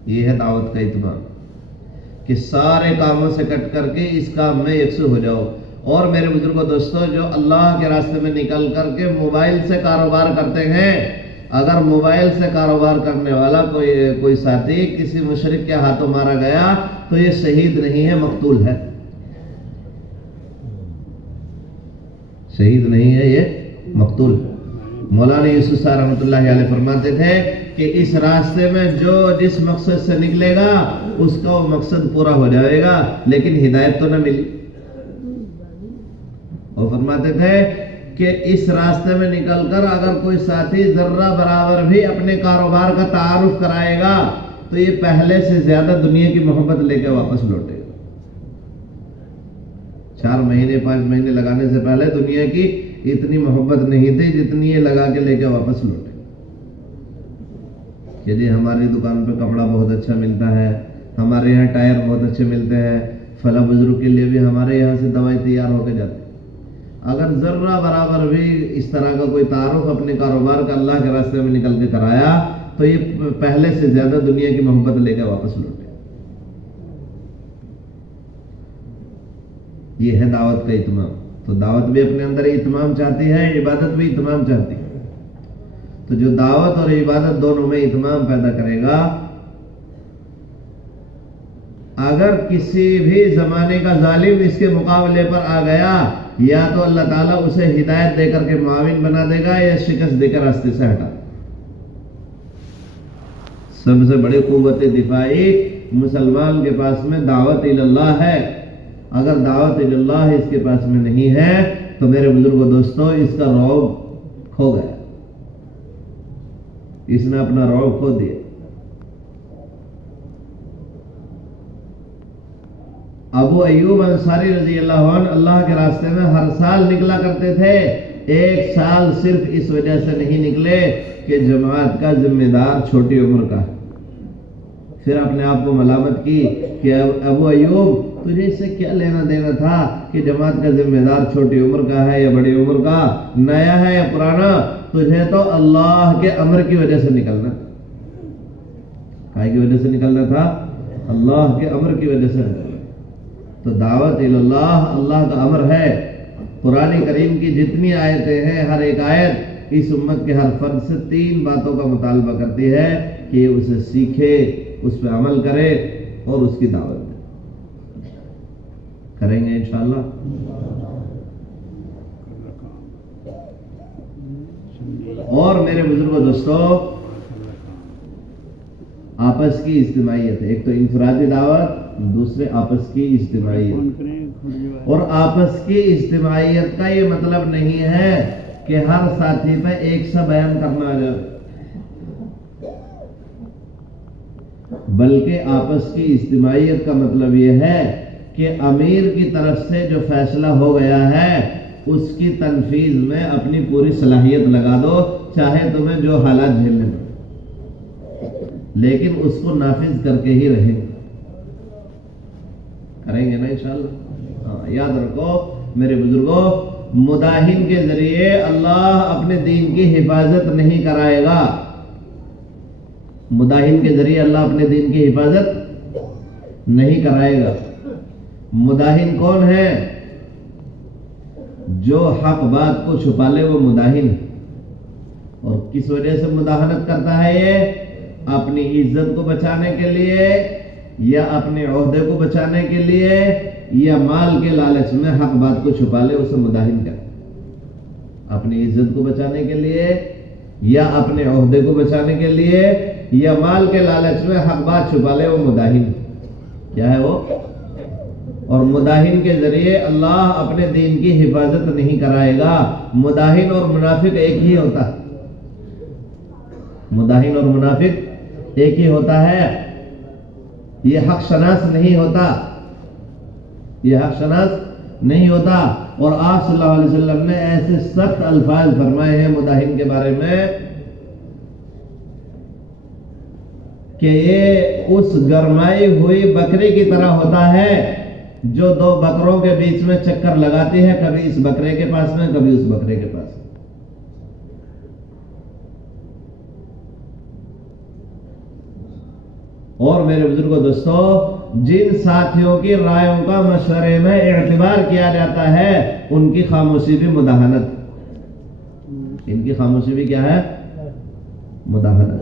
یہ ہے دعوت کا اہتمام کہ سارے کاموں سے کٹ کر کے اس کام میں یکسو ہو جاؤ. اور میرے بزرگوں دوستوں جو اللہ کے راستے میں نکل کر کے موبائل سے کاروبار کرتے ہیں, اگر موبائل سے کاروبار کرنے والا کوئی ساتھی کسی مشرک کے ہاتھوں مارا گیا تو یہ شہید نہیں ہے, مقتول ہے. شہید نہیں ہے, یہ مقتول ہے. مولانا یوسف صاحب رحمۃ اللہ علیہ فرماتے تھے کہ اس راستے میں جو جس مقصد سے نکلے گا اس کا وہ مقصد پورا ہو جائے گا, لیکن ہدایت تو نہ ملی. اور فرماتے تھے کہ اس راستے میں نکل کر اگر کوئی ساتھی ذرہ برابر بھی اپنے کاروبار کا تعارف کرائے گا تو یہ پہلے سے زیادہ دنیا کی محبت لے کے واپس لوٹے گا۔ 4 مہینے 5 مہینے لگانے سے پہلے دنیا کی اتنی محبت نہیں تھی جتنی یہ لگا کے لے کے واپس لوٹے کہ جی ہماری دکان پہ کپڑا بہت اچھا ملتا ہے، ہمارے یہاں ٹائر بہت اچھے ملتے ہیں، فلاں بزرگ کے لیے بھی ہمارے یہاں سے دوائی تیار ہو کے جاتی۔ اگر ذرہ برابر بھی اس طرح کا کوئی تعارف اپنے کاروبار کا اللہ کے راستے میں نکل کے کرایا تو یہ پہلے سے زیادہ دنیا کی محبت لے کے واپس لوٹے۔ یہ ہے دعوت کا اتمام۔ تو دعوت بھی اپنے اندر اتمام چاہتی ہے، عبادت بھی اتمام چاہتی ہے۔ تو جو دعوت اور عبادت دونوں میں اتمام پیدا کرے گا، اگر کسی بھی زمانے کا ظالم اس کے مقابلے پر آ گیا یا تو اللہ تعالیٰ اسے ہدایت دے کر کے معاون بنا دے گا یا شکست دے کر راستے سے ہٹا۔ سب سے بڑی قوت دفاعی مسلمان کے پاس میں دعوت اللہ ہے۔ اگر دعوت اللہ اس کے پاس میں نہیں ہے تو میرے بزرگوں دوستوں اس کا رعب کھو گیا، اس نے اپنا رعب کھو دیا۔ ابو ایوب انصاری رضی اللہ عنہ اللہ کے راستے میں ہر سال نکلا کرتے تھے۔ 1 سال صرف اس وجہ سے نہیں نکلے کہ جماعت کا ذمہ دار چھوٹی عمر کا ہے۔ پھر اپنے آپ کو ملامت کی کہ ابو ایوب تجھے اس سے کیا لینا دینا تھا کہ جماعت کا ذمہ دار چھوٹی عمر کا ہے یا بڑی عمر کا، نیا ہے یا پرانا، تجھے تو اللہ کے امر کی وجہ سے نکلنا تھا۔ کائے کی وجہ سے نکلنا تھا؟ اللہ کے امر کی وجہ سے نکلنا۔ تو دعوت اللہ اللہ کا امر ہے۔ قرآن کریم کی جتنی آیتیں ہیں ہر ایک آیت اس امت کے ہر فرد سے 3 باتوں کا مطالبہ کرتی ہے کہ اسے سیکھے، اس پہ عمل کرے اور اس کی دعوت دے۔ کریں گے انشاءاللہ۔ اور میرے بزرگوں دوستوں، آپس کی اجتماعیت ہے۔ ایک تو انفرادی دعوت، دوسرے آپس کی اجتماعیت۔ اور آپس کی اجتماعیت کا یہ مطلب نہیں ہے کہ ہر ساتھی پہ ایک سا بیان کرنا آ جائے، بلکہ آپس کی اجتماعیت کا مطلب یہ ہے کہ امیر کی طرف سے جو فیصلہ ہو گیا ہے اس کی تنفیذ میں اپنی پوری صلاحیت لگا دو، چاہے تمہیں جو حالات جھیلنے پڑے، لیکن اس کو نافذ کر کے ہی رہیں گے۔ کریں گے نا انشاءاللہ؟ ہاں، یاد رکھو میرے بزرگوں، مداہن کے ذریعے اللہ اپنے دین کی حفاظت نہیں کرائے گا۔ مداہن کے ذریعے اللہ اپنے دین کی حفاظت نہیں کرائے گا۔ مداہن کون ہے؟ جو حق بات کو چھپا لے وہ مداہن ہے۔ اور کس وجہ سے مداہنت کرتا ہے یہ؟ اپنی عزت کو بچانے کے لیے یا اپنے عہدے کو بچانے کے لیے یا مال کے لالچ میں حق بات کو چھپا لے، اسے مداہن کرے۔ اپنی عزت کو بچانے کے لیے یا اپنے عہدے کو بچانے کے لیے یا مال کے لالچ میں حق بات چھپا لے، وہ مداہن کیا ہے وہ؟ اور مداہن کے ذریعے اللہ اپنے دین کی حفاظت نہیں کرائے گا۔ مداہن اور منافق ایک ہی ہوتا ہے۔ مداہن اور منافق ایک ہی ہوتا ہے۔ یہ حق شناس نہیں ہوتا، یہ حق شناس نہیں ہوتا۔ اور آپ صلی اللہ علیہ وسلم نے ایسے سخت الفاظ فرمائے ہیں مداہن کے بارے میں کہ یہ اس گرمائی ہوئی بکری کی طرح ہوتا ہے جو 2 بکروں کے بیچ میں چکر لگاتی ہے، کبھی اس بکرے کے پاس میں کبھی اس بکرے کے پاس میں۔ اور میرے بزرگوں دوستوں، جن ساتھیوں کی رائےوں کا مشورے میں اعتبار کیا جاتا ہے ان کی خاموشی بھی مداہنت، ان کی خاموشی بھی کیا ہے؟ مداہنت۔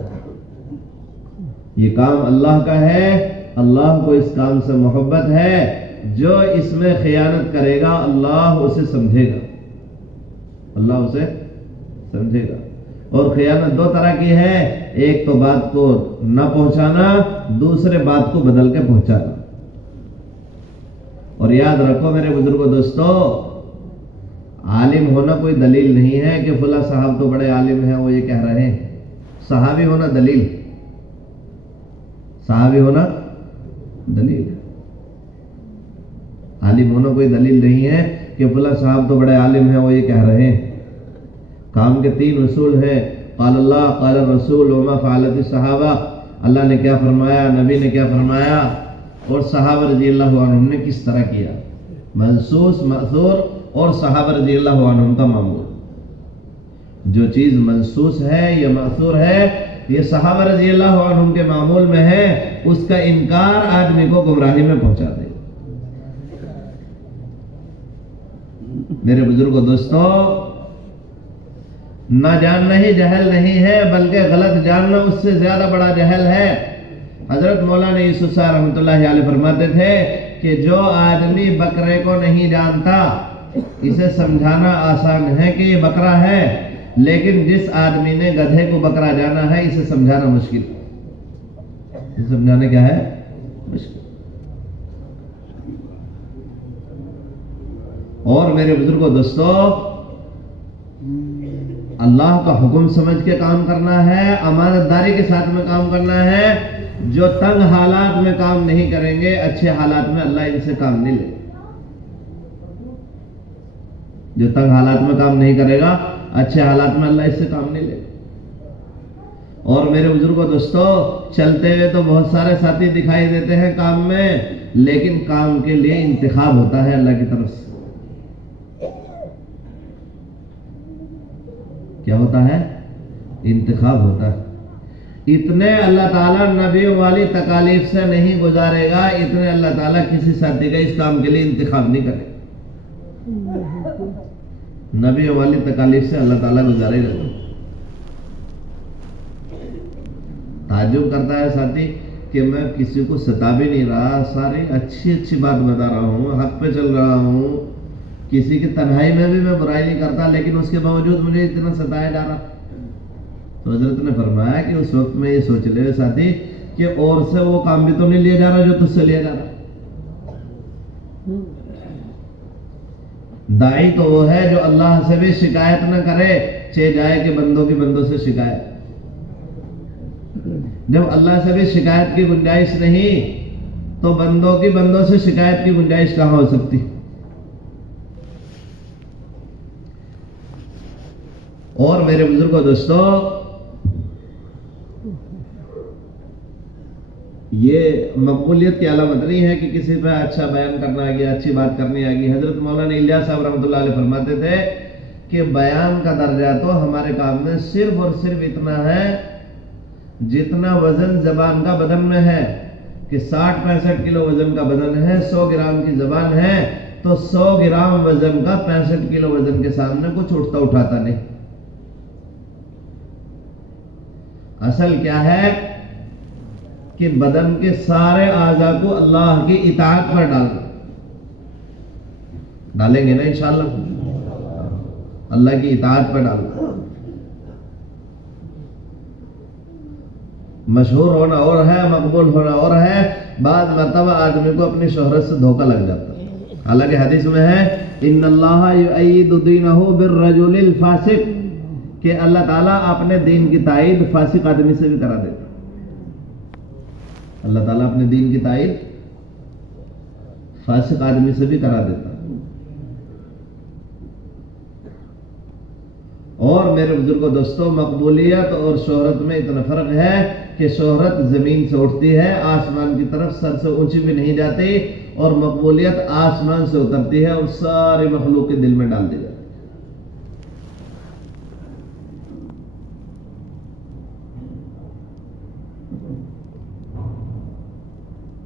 یہ کام اللہ کا ہے، اللہ کو اس کام سے محبت ہے۔ جو اس میں خیانت کرے گا اللہ اسے سمجھے گا، اللہ اسے سمجھے گا۔ اور خیانت 2 طرح کی ہے، ایک تو بات کو نہ پہنچانا، دوسرے بات کو بدل کے پہنچانا۔ اور یاد رکھو میرے بزرگوں دوستو، عالم ہونا کوئی دلیل نہیں ہے کہ فلاں صاحب تو بڑے عالم ہیں وہ یہ کہہ رہے ہیں. صحابی ہونا دلیل، صحابی ہونا دلیل ہے. عالم ہونا کوئی دلیل نہیں ہے کہ فلاں صاحب تو بڑے عالم ہیں وہ یہ کہہ رہے ہیں. کام کے 3 اصول ہیں، قال اللہ، قال الرسول، وما فعلت الصحابہ. اللہ نے کیا فرمایا، نبی نے کیا فرمایا، اور صحابہ رضی اللہ عنہم نے کس طرح کیا. منصوص، مأثور اور صحابہ رضی اللہ عنہم کا معمول. جو چیز منصوص ہے یا مأثور ہے، یہ صحابہ رضی اللہ عنہم کے معمول میں ہے، اس کا انکار آدمی کو گمراہی میں پہنچا دے. میرے بزرگوں، دوستو، نہ جاننا ہی جہل نہیں ہے، بلکہ غلط جاننا اس سے زیادہ بڑا جہل ہے. حضرت مولانا یوسف صاحب رحمۃ اللہ علیہ فرماتے تھے کہ جو آدمی بکرے کو نہیں جانتا اسے سمجھانا آسان ہے کہ یہ بکرا ہے، لیکن جس آدمی نے گدھے کو بکرا جانا ہے اسے سمجھانا مشکل. اسے سمجھانا کیا ہے؟ مشکل. اور میرے بزرگوں، دوستو، اللہ کا حکم سمجھ کے کام کرنا ہے، امانت داری کے ساتھ میں کام کرنا ہے. جو تنگ حالات میں کام نہیں کریں گے، اچھے حالات میں اللہ ان سے کام نہیں لے. جو تنگ حالات میں کام نہیں کرے گا، اچھے حالات میں اللہ اس سے کام نہیں لے. اور میرے بزرگوں، دوستو، چلتے ہوئے تو بہت سارے ساتھی دکھائی دیتے ہیں کام میں، لیکن کام کے لیے انتخاب ہوتا ہے اللہ کی طرف سے. کیا ہوتا ہے؟ انتخاب ہوتا ہے. اتنے اللہ تعالیٰ نبیوں والی تکالیف سے نہیں گزارے گا، اتنے اللہ تعالیٰ کسی ساتھی کا اس کام کے لیے انتخاب نہیں کرے گا. نبیوں والی تکالیف سے اللہ تعالیٰ گزارے گا. تعجب کرتا ہے ساتھی کہ میں کسی کو ستا بھی نہیں رہا، ساری اچھی اچھی بات بتا رہا ہوں، حق پہ چل رہا ہوں، کسی کی تنہائی میں بھی میں برائی نہیں کرتا، لیکن اس کے باوجود مجھے اتنا ستایا جا رہا. تو حضرت نے فرمایا کہ اس وقت میں یہ سوچ لے ساتھی کہ اور سے وہ کام بھی تو نہیں لیا جا رہا جو تجھ سے لیا جا رہا. داعی تو وہ ہے جو اللہ سے بھی شکایت نہ کرے، چہ جائے کہ بندوں کی بندوں سے شکایت. جب اللہ سے بھی شکایت کی گنجائش نہیں تو بندوں کی بندوں سے شکایت کی گنجائش کہاں ہو سکتی. اور میرے بزرگوں، دوستو، یہ مقبولیت کی علامت نہیں ہے کہ کسی پہ اچھا بیان کرنا آ گیا، اچھی بات کرنی آ گئی. حضرت مولانا الیاس صاحب رحمۃ اللہ علیہ فرماتے تھے کہ بیان کا درجہ تو ہمارے کام میں صرف اور صرف اتنا ہے جتنا وزن زبان کا بدن میں ہے. کہ 60-65 کلو وزن کا بدن ہے، 100 گرام کی زبان ہے، تو 100 گرام وزن کا 65 کلو وزن کے سامنے کچھ اٹھتا اٹھاتا نہیں. اصل کیا ہے کہ بدن کے سارے اعضاء کو اللہ کی اطاعت پر ڈالیں گے نا انشاءاللہ، اللہ کی اطاعت پر ڈالنا. مشہور ہونا اور ہے، مقبول ہونا اور ہے. بعض مرتبہ آدمی کو اپنی شہرت سے دھوکہ لگ جاتا ہے. حالانکہ حدیث میں ہے ان اللہ یؤید دینہ بالرجل الفاسق، کہ اللہ تعالیٰ اپنے دین کی تائید فاسق آدمی سے بھی کرا دیتا. اللہ تعالیٰ اپنے دین کی تائید فاسق آدمی سے بھی کرا دیتا. اور میرے بزرگوں، دوستوں، مقبولیت اور شہرت میں اتنا فرق ہے کہ شہرت زمین سے اٹھتی ہے، آسمان کی طرف سر سے اونچی بھی نہیں جاتی، اور مقبولیت آسمان سے اترتی ہے اور ساری مخلوق کے دل میں ڈال دی جاتی ہے.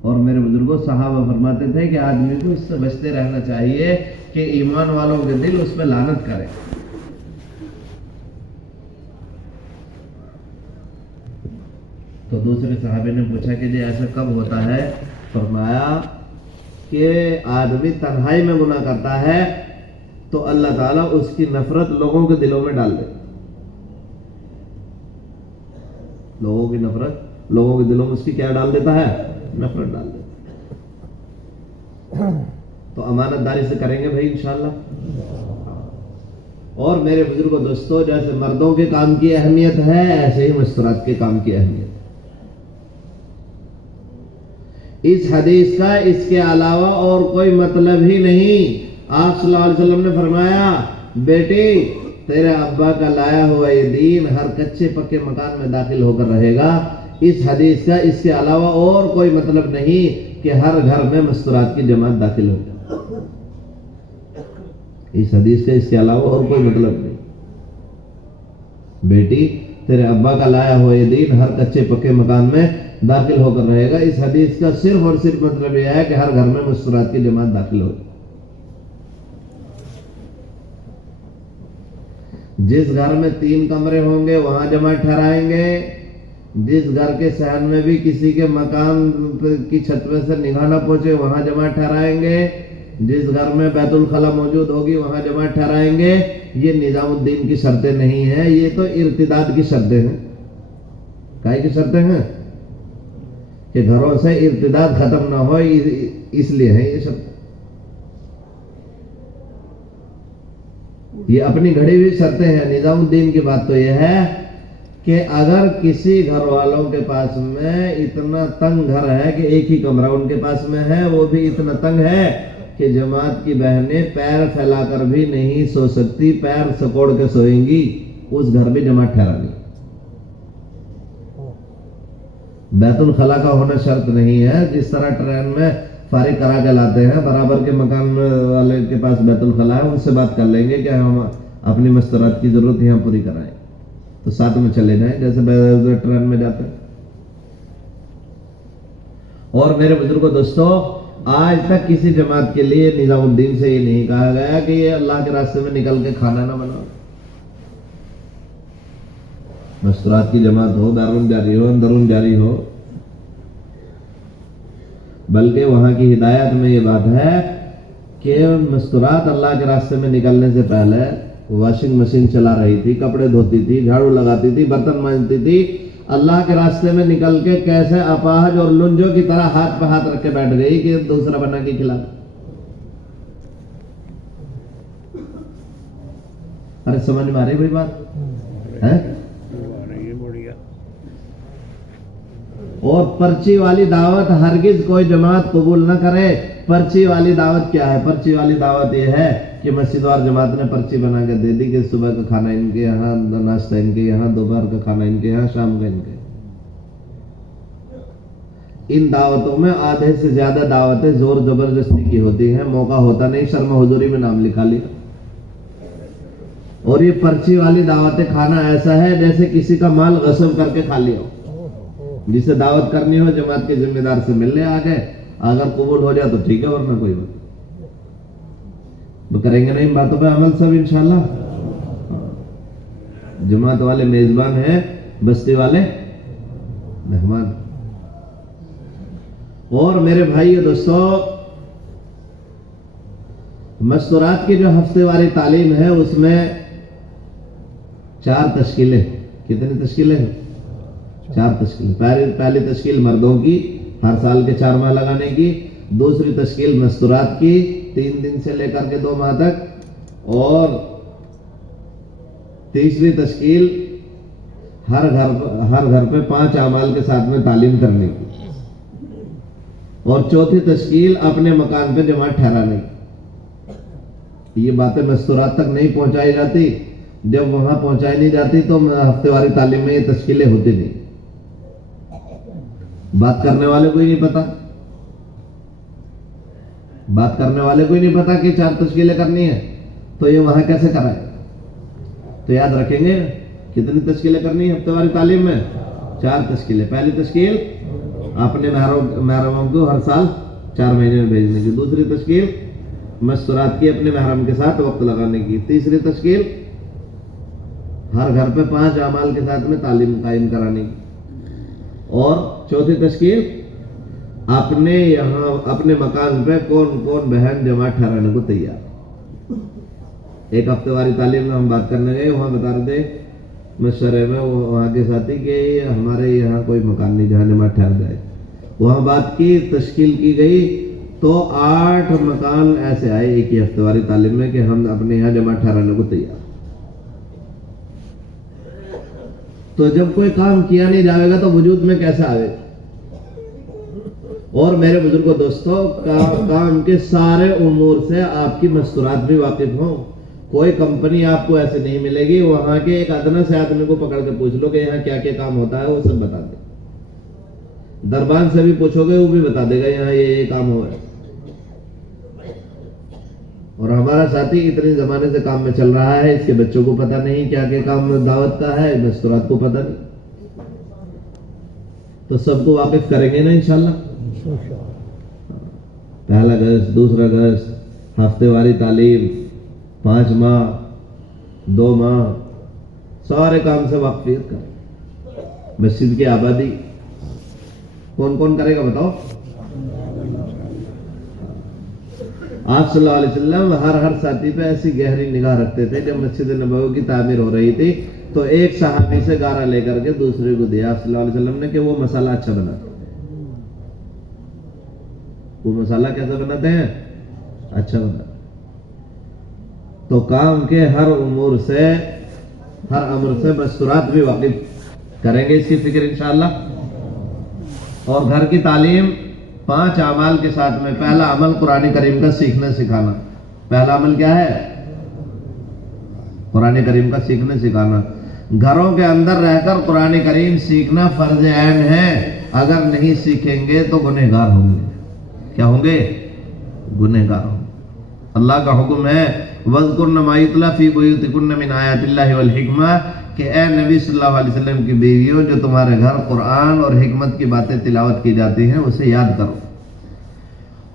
اور میرے بزرگوں، صحابہ فرماتے تھے کہ آدمی کو اس سے بچتے رہنا چاہیے کہ ایمان والوں کے دل اس پہ لعنت کرے. تو دوسرے صحابے نے پوچھا کہ جی ایسا کب ہوتا ہے؟ فرمایا کہ آدمی تنہائی میں گناہ کرتا ہے تو اللہ تعالیٰ اس کی نفرت لوگوں کے دلوں میں ڈال دے. لوگوں کی نفرت لوگوں کے دلوں میں اس کی کیا ڈال دیتا ہے؟ نفرت ڈال دیتا. تو امانت داری سے کریں گے بھائی انشاءاللہ. اور میرے بزرگوں دوستوں، جیسے مردوں کے کام کی اہمیت ہے ایسے ہی مستورات کے کام کی اہمیت ہے۔ اس حدیث کا اس کے علاوہ اور کوئی مطلب ہی نہیں۔ آپ صلی اللہ علیہ وسلم نے فرمایا، بیٹی تیرے ابا کا لایا ہوا یہ دین ہر کچے پکے مکان میں داخل ہو کر رہے گا۔ اس حدیث کا اس کے علاوہ اور کوئی مطلب نہیں کہ ہر گھر میں مستورات کی جماعت داخل ہو جائے۔ اس حدیث کا اس کے علاوہ اور کوئی مطلب نہیں۔ بیٹی تیرے ابا کا لایا ہوا یہ دین ہر کچے پکے مکان میں داخل ہو کر رہے گا۔ اس حدیث کا صرف اور صرف مطلب یہ ہے کہ ہر گھر میں مستورات کی جماعت داخل ہو جائے۔ جس گھر میں 3 کمرے ہوں گے وہاں جماعت ٹھہرائیں گے۔ جس گھر کے صحن میں بھی کسی کے مکان کی چھت میں سے نگاہ نہ پہنچے وہاں جماعت ٹھہرائیں گے۔ جس گھر میں بیت الخلا موجود ہوگی وہاں جماعت ٹھہرائیں گے۔ یہ نظام الدین کی شرطیں نہیں ہیں، یہ تو ارتداد کی شرطیں ہیں۔ کائے کی شرطیں ہیں؟ کہ گھروں سے ارتداد ختم نہ ہو، اس لیے ہے یہ شرط۔ یہ اپنی گھڑی ہوئی شرطیں ہیں۔ نظام الدین کی بات تو یہ ہے کہ اگر کسی گھر والوں کے پاس میں اتنا تنگ گھر ہے کہ ایک ہی کمرہ ان کے پاس میں ہے، وہ بھی اتنا تنگ ہے کہ جماعت کی بہنیں پیر پھیلا کر بھی نہیں سو سکتی، پیر سکوڑ کے سوئیں گی، اس گھر میں جماعت ٹھہرانی۔ بیت الخلا کا ہونا شرط نہیں ہے۔ جس طرح ٹرین میں فارغ کرا کے لاتے ہیں، برابر کے مکان والے کے پاس بیت الخلا ہے، ان سے بات کر لیں گے کہ ہم اپنی مستورات کی ضرورت یہاں پوری کرائیں، تو ساتھ میں چلے جائیں جیسے ٹرین میں جاتے ہیں۔ اور میرے بزرگوں دوستوں، آج تک کسی جماعت کے لیے نظام الدین سے یہ نہیں کہا گیا کہ یہ اللہ کے راستے میں نکل کے کھانا نہ بناؤ۔ مستورات کی جماعت ہو، بیرون جاری ہو، اندرون جاری ہو، بلکہ وہاں کی ہدایت میں یہ بات ہے کہ مستورات اللہ کے راستے میں نکلنے سے پہلے واشنگ مشین چلا رہی تھی، کپڑے دھوتی تھی، جھاڑو لگاتی تھی، برتن مانجتی تھی، اللہ کے راستے میں نکل کے کیسے اپاہج اور لنجوں کی طرح ہاتھ پہ ہاتھ رکھ کے بیٹھ گئی کہ دوسرا بنا کے کھلا۔ ارے سمجھ میں آ رہی بڑی بات ہے؟ اور پرچی والی دعوت ہرگز کوئی جماعت قبول نہ کرے۔ پرچی والی دعوت کیا ہے؟ پرچی والی دعوت یہ ہے کہ مسجد وار جماعت نے پرچی بنا کے دے دی کہ صبح کا کھانا ان کے یہاں، ناشتہ ان کے یہاں، دوپہر کا کھانا ان کے یہاں، شام کا ان کے۔ ان دعوتوں میں آدھے سے زیادہ دعوتیں زور زبردستی کی ہوتی ہیں، موقع ہوتا نہیں، شرم حضوری میں نام لکھا لیا۔ اور یہ پرچی والی دعوتیں کھانا ایسا ہے جیسے کسی کا مال غصب کر کے کھا لیا ہو۔ جسے دعوت کرنی ہو جماعت کے ذمہ دار سے ملنے آ گئے، اگر قبول ہو جائے تو ٹھیک ہے، ورنہ کوئی بات تو کریں گے نہیں ان باتوں پہ عمل سب انشاءاللہ۔ جماعت والے میزبان ہیں، بستی والے مہمان۔ اور میرے بھائی دوستو، مستورات کی جو ہفتے واری تعلیم ہے اس میں 4 تشکیلیں۔ کتنی تشکیلیں ہیں؟ 4 تشکیل۔ پہلی تشکیل مردوں کی، ہر سال کے 4 ماہ لگانے کی۔ دوسری تشکیل مستورات کی، 3 دن سے لے کر کے 2 ماہ تک۔ اور تیسری تشکیل ہر گھر پہ 5 اعمال کے ساتھ میں تعلیم کرنے کی۔ اور چوتھی تشکیل اپنے مکان پہ جماعت ٹھہرانے کی۔ یہ باتیں مستورات تک نہیں پہنچائی جاتی۔ جب وہاں پہنچائی نہیں جاتی تو ہفتے واری تعلیم میں یہ تشکیلیں ہوتی نہیں۔ بات کرنے والے کو ہی نہیں پتا، بات کرنے والے کو ہی نہیں پتا کہ 4 تشکیلیں کرنی ہیں، تو یہ وہاں کیسے کرائے؟ تو یاد رکھیں گے کتنی تشکیلیں کرنی ہیں ہفتے واری تعلیم میں؟ 4 تشکیلیں۔ پہلی تشکیل اپنے محرموں کو ہر سال 4 مہینے میں بھیجنے کی۔ دوسری تشکیل مستورات کی، اپنے محرم کے ساتھ وقت لگانے کی۔ تیسری تشکیل ہر گھر پہ 5 اعمال کے ساتھ میں تعلیم قائم کرانے کی۔ اور چوتھی تشکیل اپنے یہاں اپنے مکان پہ کون کون بہن جماعت ٹھہرانے کو تیار۔ ایک ہفتے واری تعلیم میں ہم بات کرنے گئے، وہاں بتا رہے تھے مشورے میں وہاں کے ساتھی کہ ہمارے یہاں کوئی مکان نہیں جہاں جماعت ٹھہر جائے۔ وہاں بات کی، تشکیل کی گئی تو 8 مکان ایسے آئے ایک ہی ہفتے واری تعلیم میں کہ ہم اپنے یہاں جماعت ٹھہرانے کو تیار۔ تو جب کوئی کام کیا نہیں جائے گا تو وجود میں کیسے آئے؟ اور میرے بزرگوں دوستوں، کام کے سارے امور سے آپ کی مستورات بھی واقف ہوں۔ کوئی کمپنی آپ کو ایسے نہیں ملے گی، وہاں کے ایک ادنا سے آدمی کو پکڑ کے پوچھ لو کہ یہاں کیا کیا کام ہوتا ہے، وہ سب بتا دے۔ دربان سے بھی پوچھو گے، وہ بھی بتا دے گا یہاں یہ کام ہو رہا ہے۔ اور ہمارا ساتھی اتنے زمانے سے کام میں چل رہا ہے، اس کے بچوں کو پتہ نہیں کیا کیا کام دعوت کا ہے، مستورات کو پتہ نہیں، تو سب کو واقف کریں گے نا انشاءاللہ۔ پہلا گز، دوسرا گز، ہفتے واری تعلیم، 5 ماہ، 2 ماہ، سارے کام سے واقفیت کر۔ مسجد کی آبادی کون کون کرے گا بتاؤ؟ آپ صلی اللہ علیہ وسلم ہر ساتھی پہ ایسی گہری نگاہ رکھتے تھے۔ جب مسجد نبوی کی تعمیر ہو رہی تھی تو ایک صحابی سے گارا لے کر کے دوسرے کو دیا آپ صلی اللہ علیہ وسلم نے کہ وہ مسالہ اچھا بنا۔ وہ مسالہ کیسا بناتے ہیں؟ اچھا بنا۔ تو کام کے ہر امور سے، ہر امر سے مستورات بھی واقف کریں گے، اس کی فکر انشاءاللہ۔ اور گھر کی تعلیم 5 اعمال کے ساتھ میں پہلا عمل قرآن کریم کا سیکھنا سکھانا۔ پہلا عمل کیا ہے؟ قرآن کریم کا سیکھنا سکھانا۔ گھروں کے اندر رہ کر قرآن کریم سیکھنا فرض عین ہے۔ اگر نہیں سیکھیں گے تو گنہگار ہوں گے۔ کیا ہوں گے؟ گنہگار ہوں گے۔ اللہ کا حکم ہے وَاذْكُرْنَ مَا يُتْلَىٰ فِي بُيُوتِكُنَّ مِنْ آيَاتِ اللَّهِ وَالْحِكْمَةِ، کہ اے نبی صلی اللہ علیہ وسلم کی بیویوں، جو تمہارے گھر قرآن اور حکمت کی باتیں تلاوت کی جاتی ہیں اسے یاد کرو۔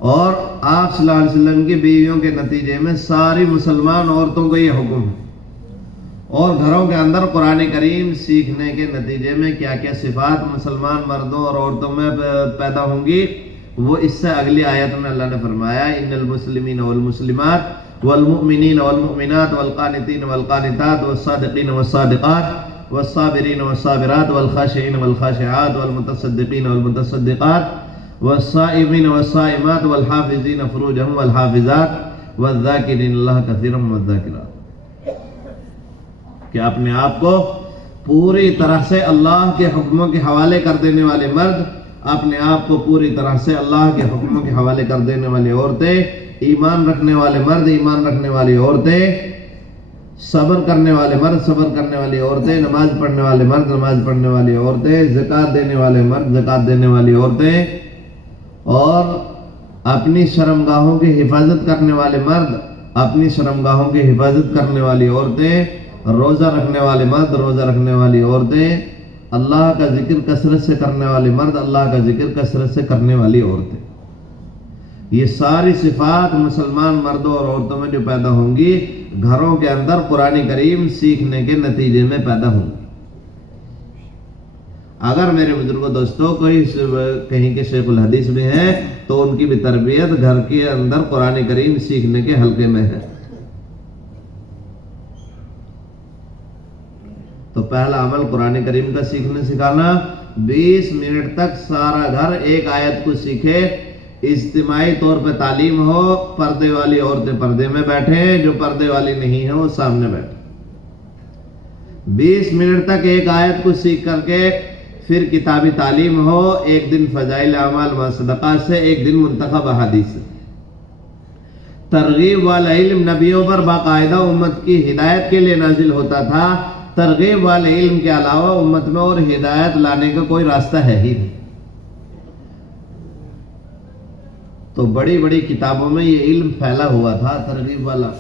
اور آپ صلی اللہ علیہ وسلم کی بیویوں کے نتیجے میں ساری مسلمان عورتوں کو یہ حکم ہے۔ اور گھروں کے اندر قرآن کریم سیکھنے کے نتیجے میں کیا کیا صفات مسلمان مردوں اور عورتوں میں پیدا ہوں گی، وہ اس سے اگلی آیت میں اللہ نے فرمایا ان المسلمین والمسلمات والمؤمنین والمؤمنات والقانتین والقانتات والصادقین والصادقات والصابرین والصابرات والخاشعین والخاشعات والمتصدقین والمتصدقات والصائمین والصائمات والحافظین فروجهم والحافظات والذاکرین اللہ کثیرا والذاکرات، کہ اپنے آپ کو پوری طرح سے اللہ کے حکموں کے حوالے کر دینے والے مرد، اپنے آپ کو پوری طرح سے اللہ کے حکموں کے حوالے کر دینے والی عورتیں، ایمان رکھنے والے مرد، ایمان رکھنے والی عورتیں، صبر کرنے والے مرد، صبر کرنے والی عورتیں، نماز پڑھنے والے مرد، نماز پڑھنے والی عورتیں، زکوٰۃ دینے والے مرد، زکوٰۃ دینے والی عورتیں، اور اپنی شرمگاہوں کی حفاظت کرنے والے مرد، اپنی شرمگاہوں کی حفاظت کرنے والی عورتیں، روزہ رکھنے والے مرد، روزہ رکھنے والی عورتیں، اللہ کا ذکر کثرت سے کرنے والے مرد، اللہ کا ذکر کثرت سے کرنے والی عورتیں۔ یہ ساری صفات مسلمان مردوں اور عورتوں میں جو پیدا ہوں گی، گھروں کے اندر قرآن کریم سیکھنے کے نتیجے میں پیدا ہوں گی۔ اگر میرے بزرگوں دوستوں کوئی کہیں کے شیخ الحدیث بھی ہیں تو ان کی بھی تربیت گھر کے اندر قرآن کریم سیکھنے کے حلقے میں ہے۔ تو پہلا عمل قرآن کریم کا سیکھنے سکھانا۔ 20 منٹ تک سارا گھر ایک آیت کو سیکھے، اجتماعی طور پہ تعلیم ہو، پردے والی عورتیں پردے میں بیٹھیں، جو پردے والی نہیں ہیں وہ سامنے بیٹھیں۔ 20 منٹ تک ایک آیت کو سیکھ کر کے پھر کتابی تعلیم ہو، ایک دن فضائل اعمال و صدقات سے، ایک دن منتخب احادیث سے۔ ترغیب والا علم نبیوں پر باقاعدہ امت کی ہدایت کے لیے نازل ہوتا تھا، ترغیب والے علم کے علاوہ امت میں اور ہدایت لانے کا کوئی راستہ ہے ہی نہیں۔ تو بڑی بڑی کتابوں میں یہ علم پھیلا ہوا تھا ترغیب والا۔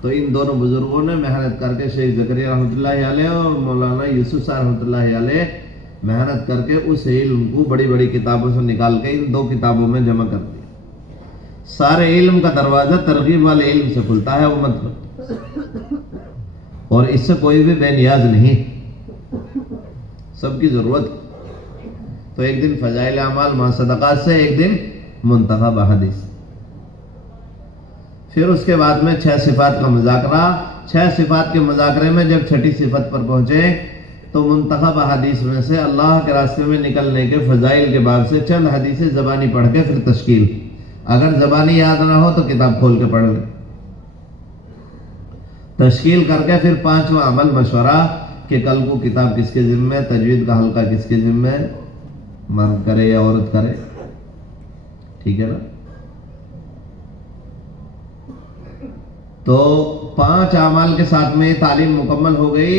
تو ان دونوں بزرگوں نے محنت کر کے، شیخ زکریا رحمۃ اللہ علیہ اور مولانا یوسف صاحب رحمۃ اللہ علیہ، محنت کر کے اس علم کو بڑی بڑی کتابوں سے نکال کے ان 2 کتابوں میں جمع کر دیا۔ سارے علم کا دروازہ ترغیب والے علم سے کھلتا ہے امت میں، اور اس سے کوئی بھی بے نیاز نہیں، سب کی ضرورت۔ تو ایک دن فضائل اعمال مع صدقات سے، ایک دن منتخب احادیث۔ پھر اس کے بعد میں 6 صفات کا مذاکرہ۔ 6 صفات کے مذاکرے میں جب 6ٹھی صفت پر پہنچے تو منتخب احادیث میں سے اللہ کے راستے میں نکلنے کے فضائل کے بعد سے چند حدیثیں زبانی پڑھ کے پھر تشکیل۔ اگر زبانی یاد نہ ہو تو کتاب کھول کے پڑھ لیں، تشکیل کر کے پھر 5واں عمل مشورہ۔ کہ کل کو کتاب کس کے ذمہ ہے، تجوید کا حلقہ کس کے ذمہ ہے، مرد کرے یا عورت کرے، ٹھیک ہے نا؟ تو 5 اعمال کے ساتھ میں یہ تعلیم مکمل ہو گئی۔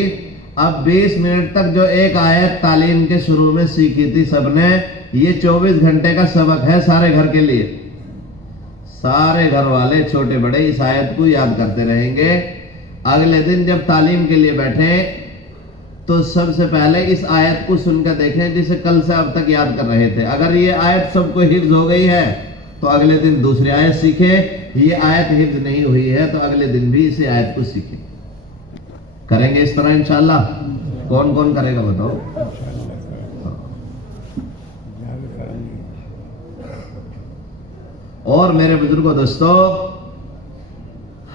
اب 20 منٹ تک جو ایک آیت تعلیم کے شروع میں سیکھی تھی سب نے، یہ 24 گھنٹے کا سبق ہے سارے گھر کے لیے۔ سارے گھر والے چھوٹے بڑے اس آیت کو یاد کرتے رہیں گے۔ اگلے دن جب تعلیم کے لیے بیٹھیں تو سب سے پہلے اس آیت کو سن کر دیکھیں جسے کل سے اب تک یاد کر رہے تھے۔ اگر یہ آیت سب کو حفظ ہو گئی ہے تو اگلے دن دوسری آیت سیکھیں، یہ آیت حفظ نہیں ہوئی ہے تو اگلے دن بھی اسی آیت کو سیکھیں۔ کریں گے اس طرح انشاءاللہ؟ کون کون کرے گا بتاؤ؟ اور میرے بزرگوں دوستو،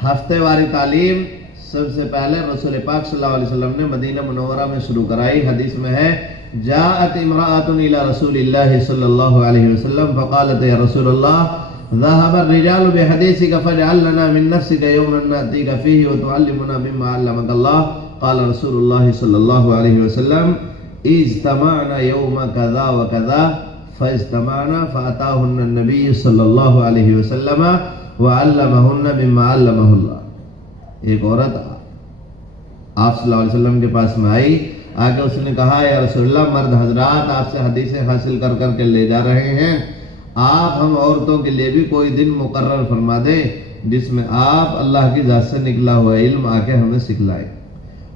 ہفتے واری تعلیم سب سے پہلے رسول پاک صلی اللہ علیہ وسلم نے مدینہ منورہ میں شروع کرائی۔ حدیث میں ہے جاءت امرأة الى رسول اللہ صلی اللہ علیہ وسلم فقالت یا رسول اللہ ذهب الرجال بحديثك فاجعل لنا من نفسك يوما نأتيك فيه وتعلمنا مما علمك الله قال رسول الله صلى الله عليه وسلم اجتمعنا يوم كذا وكذا فاجتمعنا فأتاهن النبي صلى الله عليه وسلم وعلمهن مما علمه الله۔ ایک عورت آپ صلی اللہ علیہ وسلم کے پاس میں آئی، آگے اس نے کہا یا رسول اللہ، مرد حضرات آپ سے حدیثیں حاصل کر کر کے لے جا رہے ہیں، آپ ہم عورتوں کے لیے بھی کوئی دن مقرر فرما دیں جس میں آپ اللہ کی ذات سے نکلا ہوا علم آ کے ہمیں سکھلائیں۔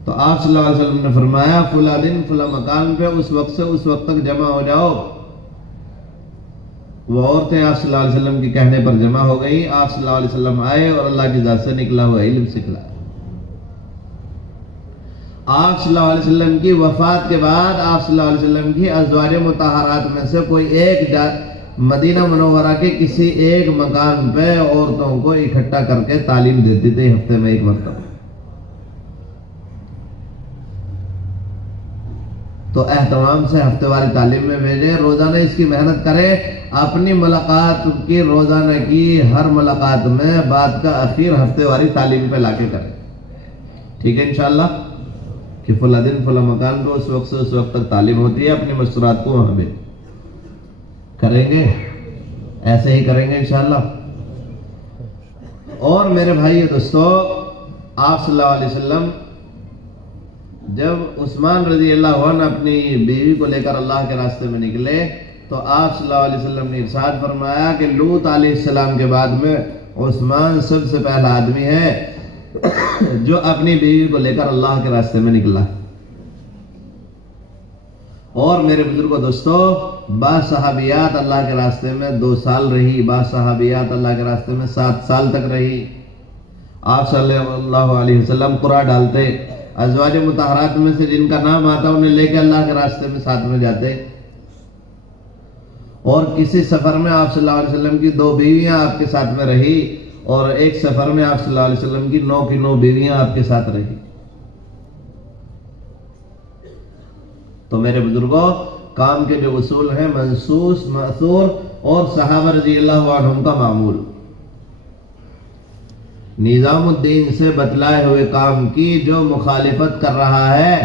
تو آپ صلی اللہ علیہ وسلم نے فرمایا فلاں دن فلاں مکان پہ اس وقت سے اس وقت تک جمع ہو جاؤ۔ وہ عورتیں آپ صلی اللہ علیہ وسلم کے کہنے پر جمع ہو گئیں، آپ صلی اللہ علیہ وسلم آئے اور اللہ کی ذات سے نکلا ہوا علم سکھلایا۔ آپ صلی اللہ علیہ وسلم کی وفات کے بعد آپ صلی اللہ علیہ وسلم کی ازواج مطہرات میں سے کوئی ایک مدینہ منورہ کے کسی ایک مکان پہ عورتوں کو اکٹھا کر کے تعلیم دیتی تھی ہفتے میں ایک مرتبہ۔ تو اہتمام سے ہفتے واری تعلیم میں بھیجیں، روزانہ اس کی محنت کریں، اپنی ملاقات کی روزانہ کی ہر ملاقات میں بات کا اخیر ہفتے واری تعلیم پہ لا کے کریں، ٹھیک ہے انشاءاللہ؟ کہ فلاں دن فلاں مکان پہ اس وقت سے اس وقت تک تعلیم ہوتی ہے، اپنی مستورات کو وہاں بھی کریں گے، ایسے ہی کریں گے انشاءاللہ۔ اور میرے بھائی دوستو، آپ صلی اللہ علیہ وسلم جب عثمان رضی اللہ عنہ اپنی بیوی کو لے کر اللہ کے راستے میں نکلے تو آپ صلی اللہ علیہ وسلم نے ارشاد فرمایا کہ لوط علیہ السلام کے بعد میں عثمان سب سے پہلا آدمی ہے جو اپنی بیوی کو لے کر اللہ کے راستے میں نکلا۔ اور میرے بزرگوں دوستو، بعض صحابیات اللہ کے راستے میں 2 سال رہی، بعض صحابیات اللہ کے راستے میں 7 سال تک رہی۔ آپ صلی اللہ علیہ وسلم قرآن ڈالتے، ازواج مطہرات میں سے جن کا نام آتا انہیں لے کے اللہ کے راستے میں ساتھ میں جاتے۔ اور کسی سفر میں آپ صلی اللہ علیہ وسلم کی 2 بیویاں آپ کے ساتھ میں رہی، اور ایک سفر میں آپ صلی اللہ علیہ وسلم کی 9 کی 9 بیویاں آپ کے ساتھ رہی۔ تو میرے بزرگوں، کام کے جو اصول ہیں منصوص، مأثور اور صحابہ رضی اللہ عنہم کا معمول، نظام الدین سے بتلائے ہوئے کام کی جو مخالفت کر رہا ہے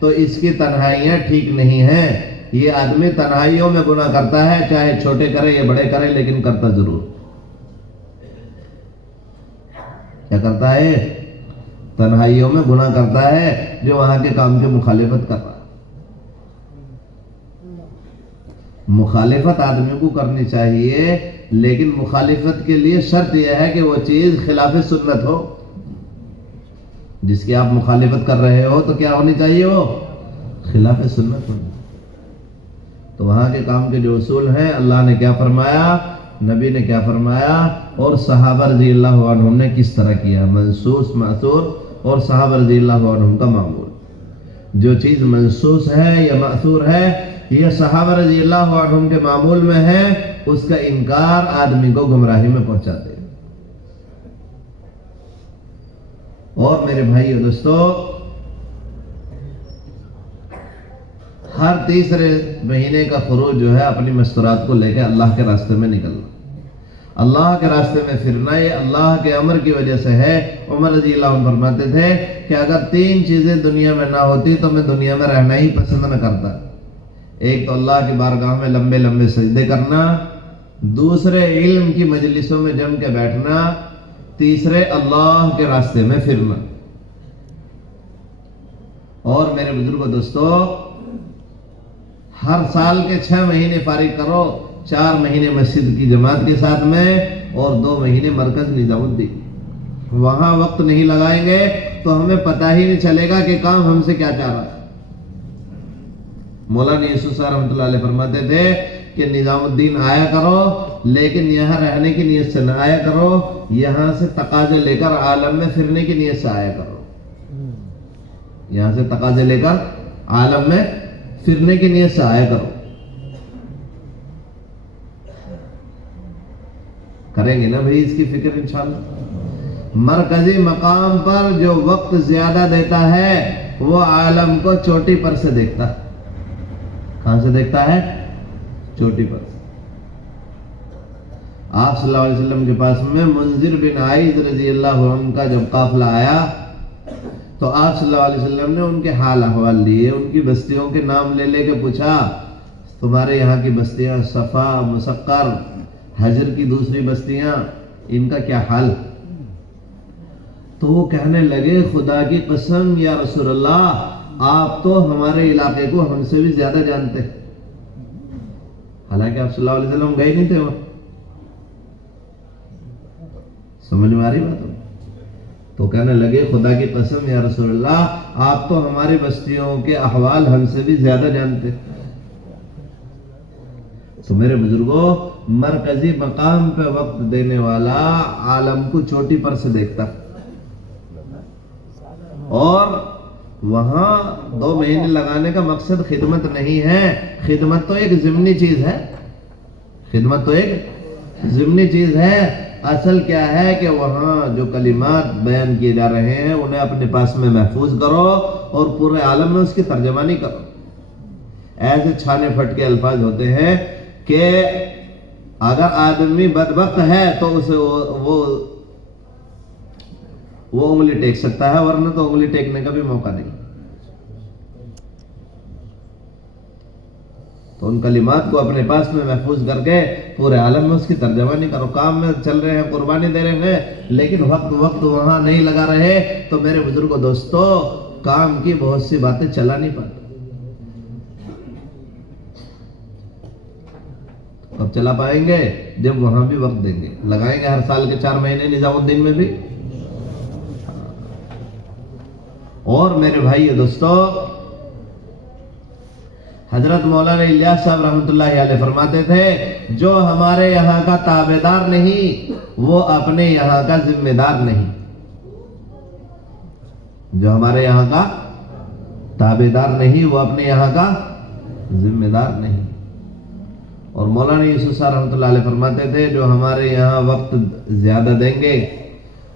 تو اس کی تنہائیاں ٹھیک نہیں ہیں۔ یہ آدمی تنہائیوں میں گناہ کرتا ہے، چاہے چھوٹے کرے یا بڑے کرے، لیکن کرتا ضرور۔ کیا کرتا ہے؟ تنہائیوں میں گناہ کرتا ہے جو وہاں کے کام کی مخالفت کر رہا ہے۔ مخالفت آدمی کو کرنی چاہیے، لیکن مخالفت کے لیے شرط یہ ہے کہ وہ چیز خلاف سنت ہو۔ جس کی آپ مخالفت کر رہے ہو تو کیا ہونی چاہیے؟ وہ خلاف سنت ہونی۔ تو وہاں کے کام کے جو اصول ہیں، اللہ نے کیا فرمایا، نبی نے کیا فرمایا، اور صحابہ رضی اللہ عنہم نے کس طرح کیا، منصوص، مأثور اور صحابہ رضی اللہ عنہم کا معمول۔ جو چیز منصوص ہے یا مأثور ہے یہ صحابہ رضی اللہ عنہم کے معمول میں ہے، اس کا انکار آدمی کو گمراہی میں پہنچاتے ہیں۔ اور میرے بھائی اور دوستو، ہر تیسرے مہینے کا خروج جو ہے اپنی مستورات کو لے کے اللہ کے راستے میں نکلنا۔ اللہ کے راستے میں پھرنا یہ اللہ کے امر کی وجہ سے ہے۔ عمر رضی اللہ عنہ فرماتے تھے کہ اگر 3 چیزیں دنیا میں نہ ہوتی تو میں دنیا میں رہنا ہی پسند نہ کرتا۔ ایک تو اللہ کی بارگاہ میں لمبے لمبے سجدے کرنا، دوسرے علم کی مجلسوں میں جم کے بیٹھنا، تیسرے اللہ کے راستے میں پھرنا۔ اور میرے بزرگوں دوستو، ہر سال کے 6 مہینے فارغ کرو، 4 مہینے مسجد کی جماعت کے ساتھ میں اور 2 مہینے مرکز نظام الدین۔ وہاں وقت نہیں لگائیں گے تو ہمیں پتہ ہی نہیں چلے گا کہ کام ہم سے کیا چاہ رہا ہے۔ مولانا یوسف صاحب رحمۃ اللہ علیہ فرماتے تھے کہ نظام الدین آیا کرو، لیکن یہاں رہنے کی نیت سے نہ آیا کرو، یہاں سے تقاضے لے کر عالم میں پھرنے کی نیت سے آیا کرو۔ یہاں سے تقاضے لے کر عالم میں پھرنے کی نیت سے آیا کرو۔ کریں گے نا بھائی اس کی فکر انشاءاللہ؟ مرکزی مقام پر جو وقت زیادہ دیتا ہے وہ عالم کو چوٹی پر سے دیکھتا ہے۔ کہاں سے دیکھتا ہے؟ چوٹی پر سے۔ آپ صلی اللہ علیہ وسلم کے پاس میں منذر بن عائذ رضی اللہ عنہ کا جب قافلہ آیا تو آپ صلی اللہ علیہ وسلم نے ان کے حال احوال لیے، ان کی بستیوں کے نام لے لے کے پوچھا، تمہارے یہاں کی بستیاں صفا، مسقر، حجر کی دوسری بستیاں، ان کا کیا حال؟ تو وہ کہنے لگے، خدا کی قسم یا رسول اللہ، آپ تو ہمارے علاقے کو ہم سے بھی زیادہ جانتے ہیں۔ حالانکہ آپ صلی اللہ علیہ وسلم گئے نہیں تھے وہاں۔ سمجھ میں آ رہی بات؟ تو کہنے لگے، خدا کی قسم یا رسول اللہ، آپ تو ہماری بستیوں کے احوال ہم سے بھی زیادہ جانتے ہیں۔ تو میرے بزرگوں، مرکزی مقام پہ وقت دینے والا عالم کو چوٹی پر سے دیکھتا، اور وہاں 2 مہینے لگانے کا مقصد خدمت نہیں ہے۔ خدمت تو ایک ضمنی چیز ہے، خدمت تو ایک ضمنی چیز ہے۔ اصل کیا ہے کہ وہاں جو کلمات بیان کیے جا رہے ہیں انہیں اپنے پاس میں محفوظ کرو اور پورے عالم میں اس کی ترجمانی کرو۔ ایسے چھانے پھٹ کے الفاظ ہوتے ہیں کہ اگر آدمی بدبخت ہے تو اسے وہ انگلی ٹیک سکتا ہے، ورنہ تو انگلی ٹیکنے کا بھی موقع نہیں۔ تو ان کلمات کو اپنے پاس میں محفوظ کر کے پورے عالم میں اس کی ترجمانی کرو۔ کام میں چل رہے ہیں، قربانی دے رہے ہیں، لیکن وقت وہاں نہیں لگا رہے تو میرے بزرگوں دوستو، کام کی بہت سی باتیں چلا نہیں پاتے۔ اب چلا پائیں گے جب وہاں بھی وقت دیں گے، لگائیں گے ہر سال کے 4 مہینے نظام الدین میں بھی۔ اور میرے بھائی دوستو، حضرت مولانا الیاس صاحب رحمۃ اللہ علیہ فرماتے تھے، جو ہمارے یہاں کا تابعدار نہیں وہ اپنے یہاں کا ذمہ دار نہیں۔ جو ہمارے یہاں کا تابعدار نہیں وہ اپنے یہاں کا ذمہ دار نہیں۔ اور مولانا یوسف صاحب رحمۃ اللہ علیہ فرماتے تھے، جو ہمارے یہاں وقت زیادہ دیں گے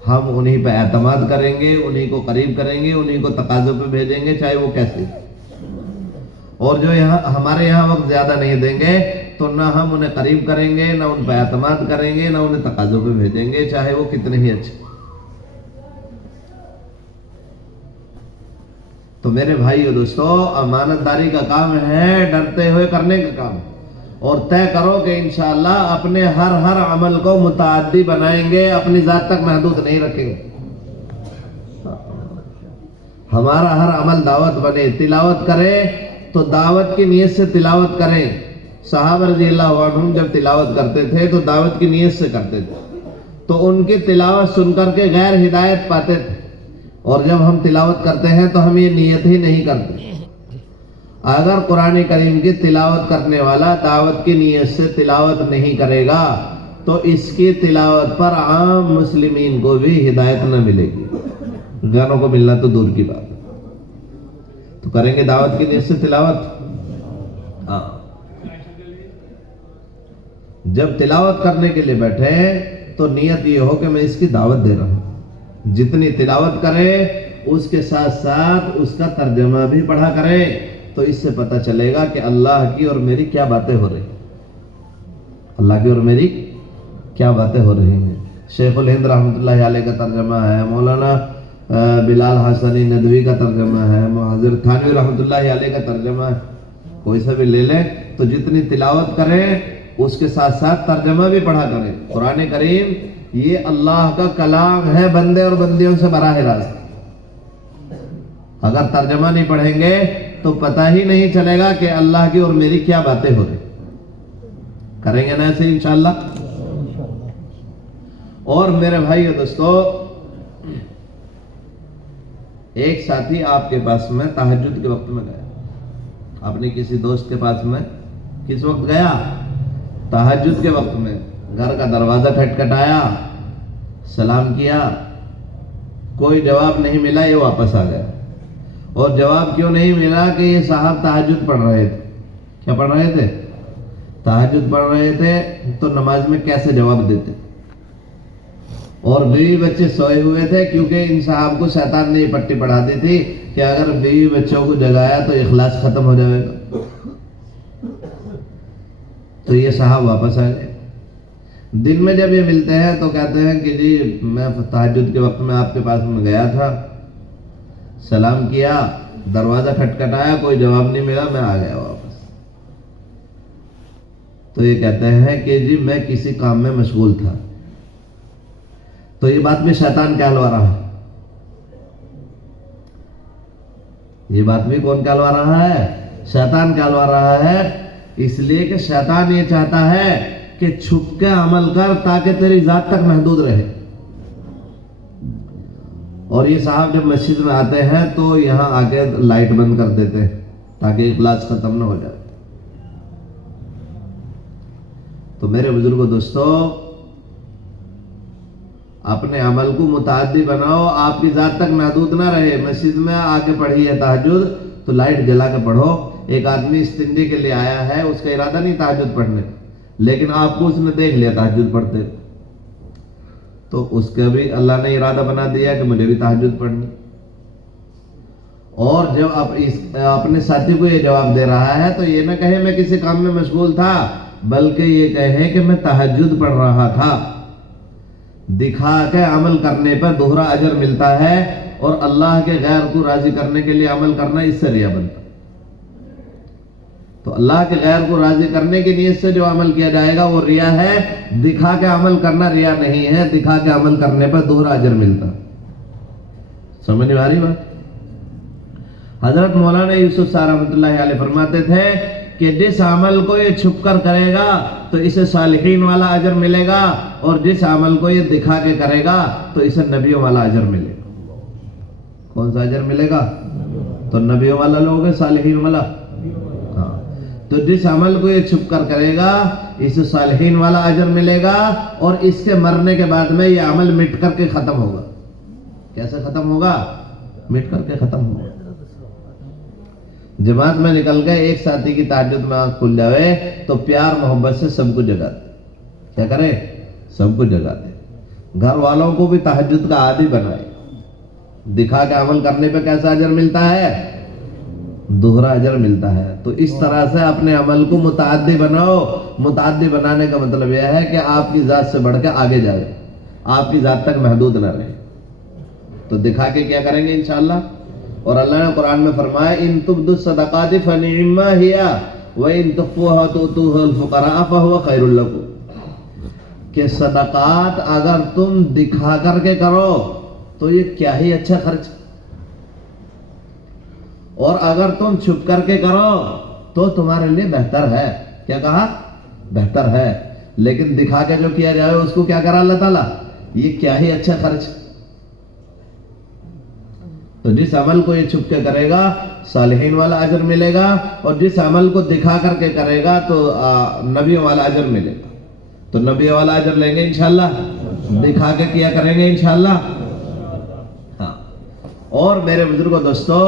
ہم انہی پہ اعتماد کریں گے، انہی کو قریب کریں گے، انہی کو تقاضوں پہ بھیجیں گے، چاہے وہ کیسے۔ اور جو ہمارے یہاں وقت زیادہ نہیں دیں گے تو نہ ہم انہیں قریب کریں گے، نہ ان پہ اعتماد کریں گے، نہ انہیں تقاضوں پہ بھیجیں گے، چاہے وہ کتنے ہی اچھے۔ تو میرے بھائی اور دوستو، امانت داری کا کام ہے ڈرتے ہوئے کرنے کا کام، اور طے کرو کہ انشاءاللہ اپنے ہر عمل کو متعدی بنائیں گے، اپنی ذات تک محدود نہیں رکھیں گے۔ ہمارا ہر عمل دعوت بنے، تلاوت کرے تو دعوت کی نیت سے تلاوت کریں۔ صحابہ رضی اللہ عنہم جب تلاوت کرتے تھے تو دعوت کی نیت سے کرتے تھے، تو ان کی تلاوت سن کر کے غیر ہدایت پاتے تھے، اور جب ہم تلاوت کرتے ہیں تو ہم یہ نیت ہی نہیں کرتے۔ اگر قرآن کریم کی تلاوت کرنے والا دعوت کی نیت سے تلاوت نہیں کرے گا تو اس کی تلاوت پر عام مسلمین کو بھی ہدایت نہ ملے گی، گانوں کو ملنا تو دور کی بات ہے۔ تو کریں گے دعوت کی نیت سے تلاوت؟ ہاں، جب تلاوت کرنے کے لیے بیٹھے تو نیت یہ ہو کہ میں اس کی دعوت دے رہا ہوں۔ جتنی تلاوت کرے اس کے ساتھ ساتھ اس کا ترجمہ بھی پڑھا کرے، تو اس سے پتہ چلے گا کہ اللہ کی اور میری کیا باتیں ہو رہی، اللہ کی اور میری کیا باتیں ہو رہی ہیں. شیخ الہند رحمۃ اللہ علیہ کا ترجمہ ہے, مولانا بلال حسنی ندوی کا ترجمہ ہے, حضرت تھانوی رحمۃ اللہ علیہ کا ترجمہ ہے. کوئی سا بھی لے لیں تو جتنی تلاوت کریں اس کے ساتھ ساتھ ترجمہ بھی پڑھا کریں. قرآن کریم یہ اللہ کا کلام ہے بندے اور بندیوں سے براہ راست. اگر ترجمہ نہیں پڑھیں گے تو پتہ ہی نہیں چلے گا کہ اللہ کی اور میری کیا باتیں ہو رہی. کریں گے نا ایسے انشاءاللہ. اور میرے بھائی اور دوستو, ایک ساتھی آپ کے پاس میں تہجد کے وقت میں گیا. اپنے کسی دوست کے پاس میں کس وقت گیا؟ تہجد کے وقت میں. گھر کا دروازہ کھٹکھٹایا, سلام کیا, کوئی جواب نہیں ملا, یہ واپس آ گیا. اور جواب کیوں نہیں ملا؟ کہ یہ صاحب تہجد پڑھ رہے تھے. کیا پڑھ رہے تھے؟ تہجد پڑھ رہے تھے. تو نماز میں کیسے جواب دیتے؟ اور بیوی بچے سوئے ہوئے تھے, کیونکہ ان صاحب کو شیطان نے یہ پٹی پڑھا دی تھی کہ اگر بیوی بچوں کو جگایا تو اخلاص ختم ہو جائے گا. تو یہ صاحب واپس آ گئے. دن میں جب یہ ملتے ہیں تو کہتے ہیں کہ جی میں تہجد کے وقت میں آپ کے پاس میں گیا تھا, سلام کیا, دروازہ کھٹکھٹایا, کوئی جواب نہیں ملا, میں آ گیا واپس. تو یہ کہتے ہیں کہ جی میں کسی کام میں مشغول تھا. تو یہ بات بھی شیطان کہلوا رہا ہے. یہ بات بھی کون کہلوا رہا ہے؟ شیطان کہلوا رہا ہے. اس لیے کہ شیطان یہ چاہتا ہے کہ چھپ کے عمل کر تاکہ تیری ذات تک محدود رہے. اور یہ صاحب جب مسجد میں آتے ہیں تو یہاں آ کے لائٹ بند کر دیتے ہیں تاکہ اخلاص ختم نہ ہو جائے. تو میرے بزرگوں دوستو, اپنے عمل کو متعدی بناؤ, آپ کی ذات تک محدود نہ رہے. مسجد میں آ کے پڑھیے تہجد تو لائٹ جلا کے پڑھو. ایک آدمی استنجے کے لیے آیا ہے, اس کا ارادہ نہیں تہجد پڑھنے کا, لیکن آپ کو اس نے دیکھ لیا تہجد پڑھتے, تو اس کا بھی اللہ نے ارادہ بنا دیا کہ مجھے بھی تہجد پڑھنی. اور جب آپ اپنے ساتھی کو یہ جواب دے رہا ہے تو یہ نہ کہے میں کسی کام میں مشغول تھا, بلکہ یہ کہے کہ میں تہجد پڑھ رہا تھا. دکھا کے عمل کرنے پر دوہرا اجر ملتا ہے, اور اللہ کے غیر کو راضی کرنے کے لیے عمل کرنا اس سے ریا بنتا. تو اللہ کے غیر کو راضی کرنے کی نیت سے جو عمل کیا جائے گا وہ ریا ہے. دکھا کے عمل کرنا ریا نہیں ہے. دکھا کے عمل کرنے پر دوہرا اجر ملتا. سمجھ میں آ رہی بات؟ حضرت مولانا یوسف صاحب رحمۃ اللہ علیہ فرماتے تھے کہ جس عمل کو یہ چھپ کر کرے گا تو اسے صالحین والا اجر ملے گا, اور جس عمل کو یہ دکھا کے کرے گا تو اسے نبیوں والا اجر ملے گا. کون سا اجر ملے گا؟ تو نبیوں والا لوگ ہے, صالحین والا. ہاں, تو جس عمل کو یہ چھپ کر کرے گا اسے صالحین والا اجر ملے گا, اور اس کے مرنے کے بعد میں یہ عمل مٹ کر کے ختم ہوگا. کیسے ختم ہوگا؟ مٹ کر کے ختم ہوگا. جماعت میں نکل گئے, ایک ساتھی کی تہجد میں آنکھ کھل جاوے تو پیار محبت سے سب کو جگاتے. کیا کرے؟ سب کو جگاتے. گھر والوں کو بھی تہجد کا عادی بنائے. دکھا کے عمل کرنے پہ کیسا اجر ملتا ہے؟ دوہرا اجر ملتا ہے. تو اس طرح سے اپنے عمل کو متعدی بناؤ. متعدی بنانے کا مطلب یہ ہے کہ آپ کی ذات سے بڑھ کے آگے جائے, آپ کی ذات تک محدود نہ رہے. تو دکھا کے کیا کریں گے انشاءاللہ. اور اللہ نے قرآن میں فرمایا ان تبدوا الصدقات فنعما هي وان تخفوها وتؤتوها الفقراء فهو خير لكم, کہ صدقات اگر تم دکھا کر کے کرو تو یہ کیا ہی اچھا خرچ, اور اگر تم چھپ کر کے کرو تو تمہارے لیے بہتر ہے. کیا کہا؟ بہتر ہے. لیکن دکھا کے جو کیا جائے اس کو کیا کرا اللہ تعالیٰ؟ یہ کیا ہی اچھا خرچ. تو جس عمل کو یہ چھپ کے کرے گا صالحین والا اجر ملے گا, اور جس عمل کو دکھا کر کے کرے گا تو نبیوں والا اجر ملے گا. تو نبیوں والا اجر لیں گے انشاءاللہ, دکھا کے کیا کریں گے انشاءاللہ. ہاں, اور میرے بزرگوں دوستو,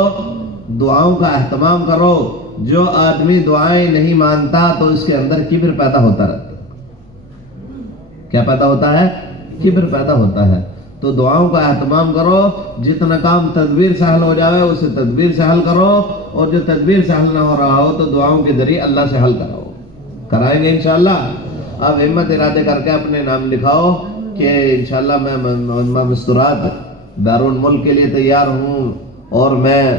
دعاؤں کا اہتمام کرو. جو آدمی دعائیں نہیں مانتا تو اس کے اندر کبر پیدا ہوتا رہتا ہے. کیا پیدا ہوتا ہے؟ کبر پیدا ہوتا ہے. تو دعاؤں کا اہتمام کرو. جتنا کام تدبیر سے حل ہو جائے اسے تدبیر سے حل کرو, اور جو تدبیر سے حل نہ ہو رہا ہو تو دعاؤں کے ذریعے اللہ سے حل کراؤ. کرائیں گے انشاءاللہ. آپ ہمت ارادے کر کے اپنے نام لکھاؤ کہ انشاءاللہ میں مستورات دارالملک کے لیے تیار ہوں اور میں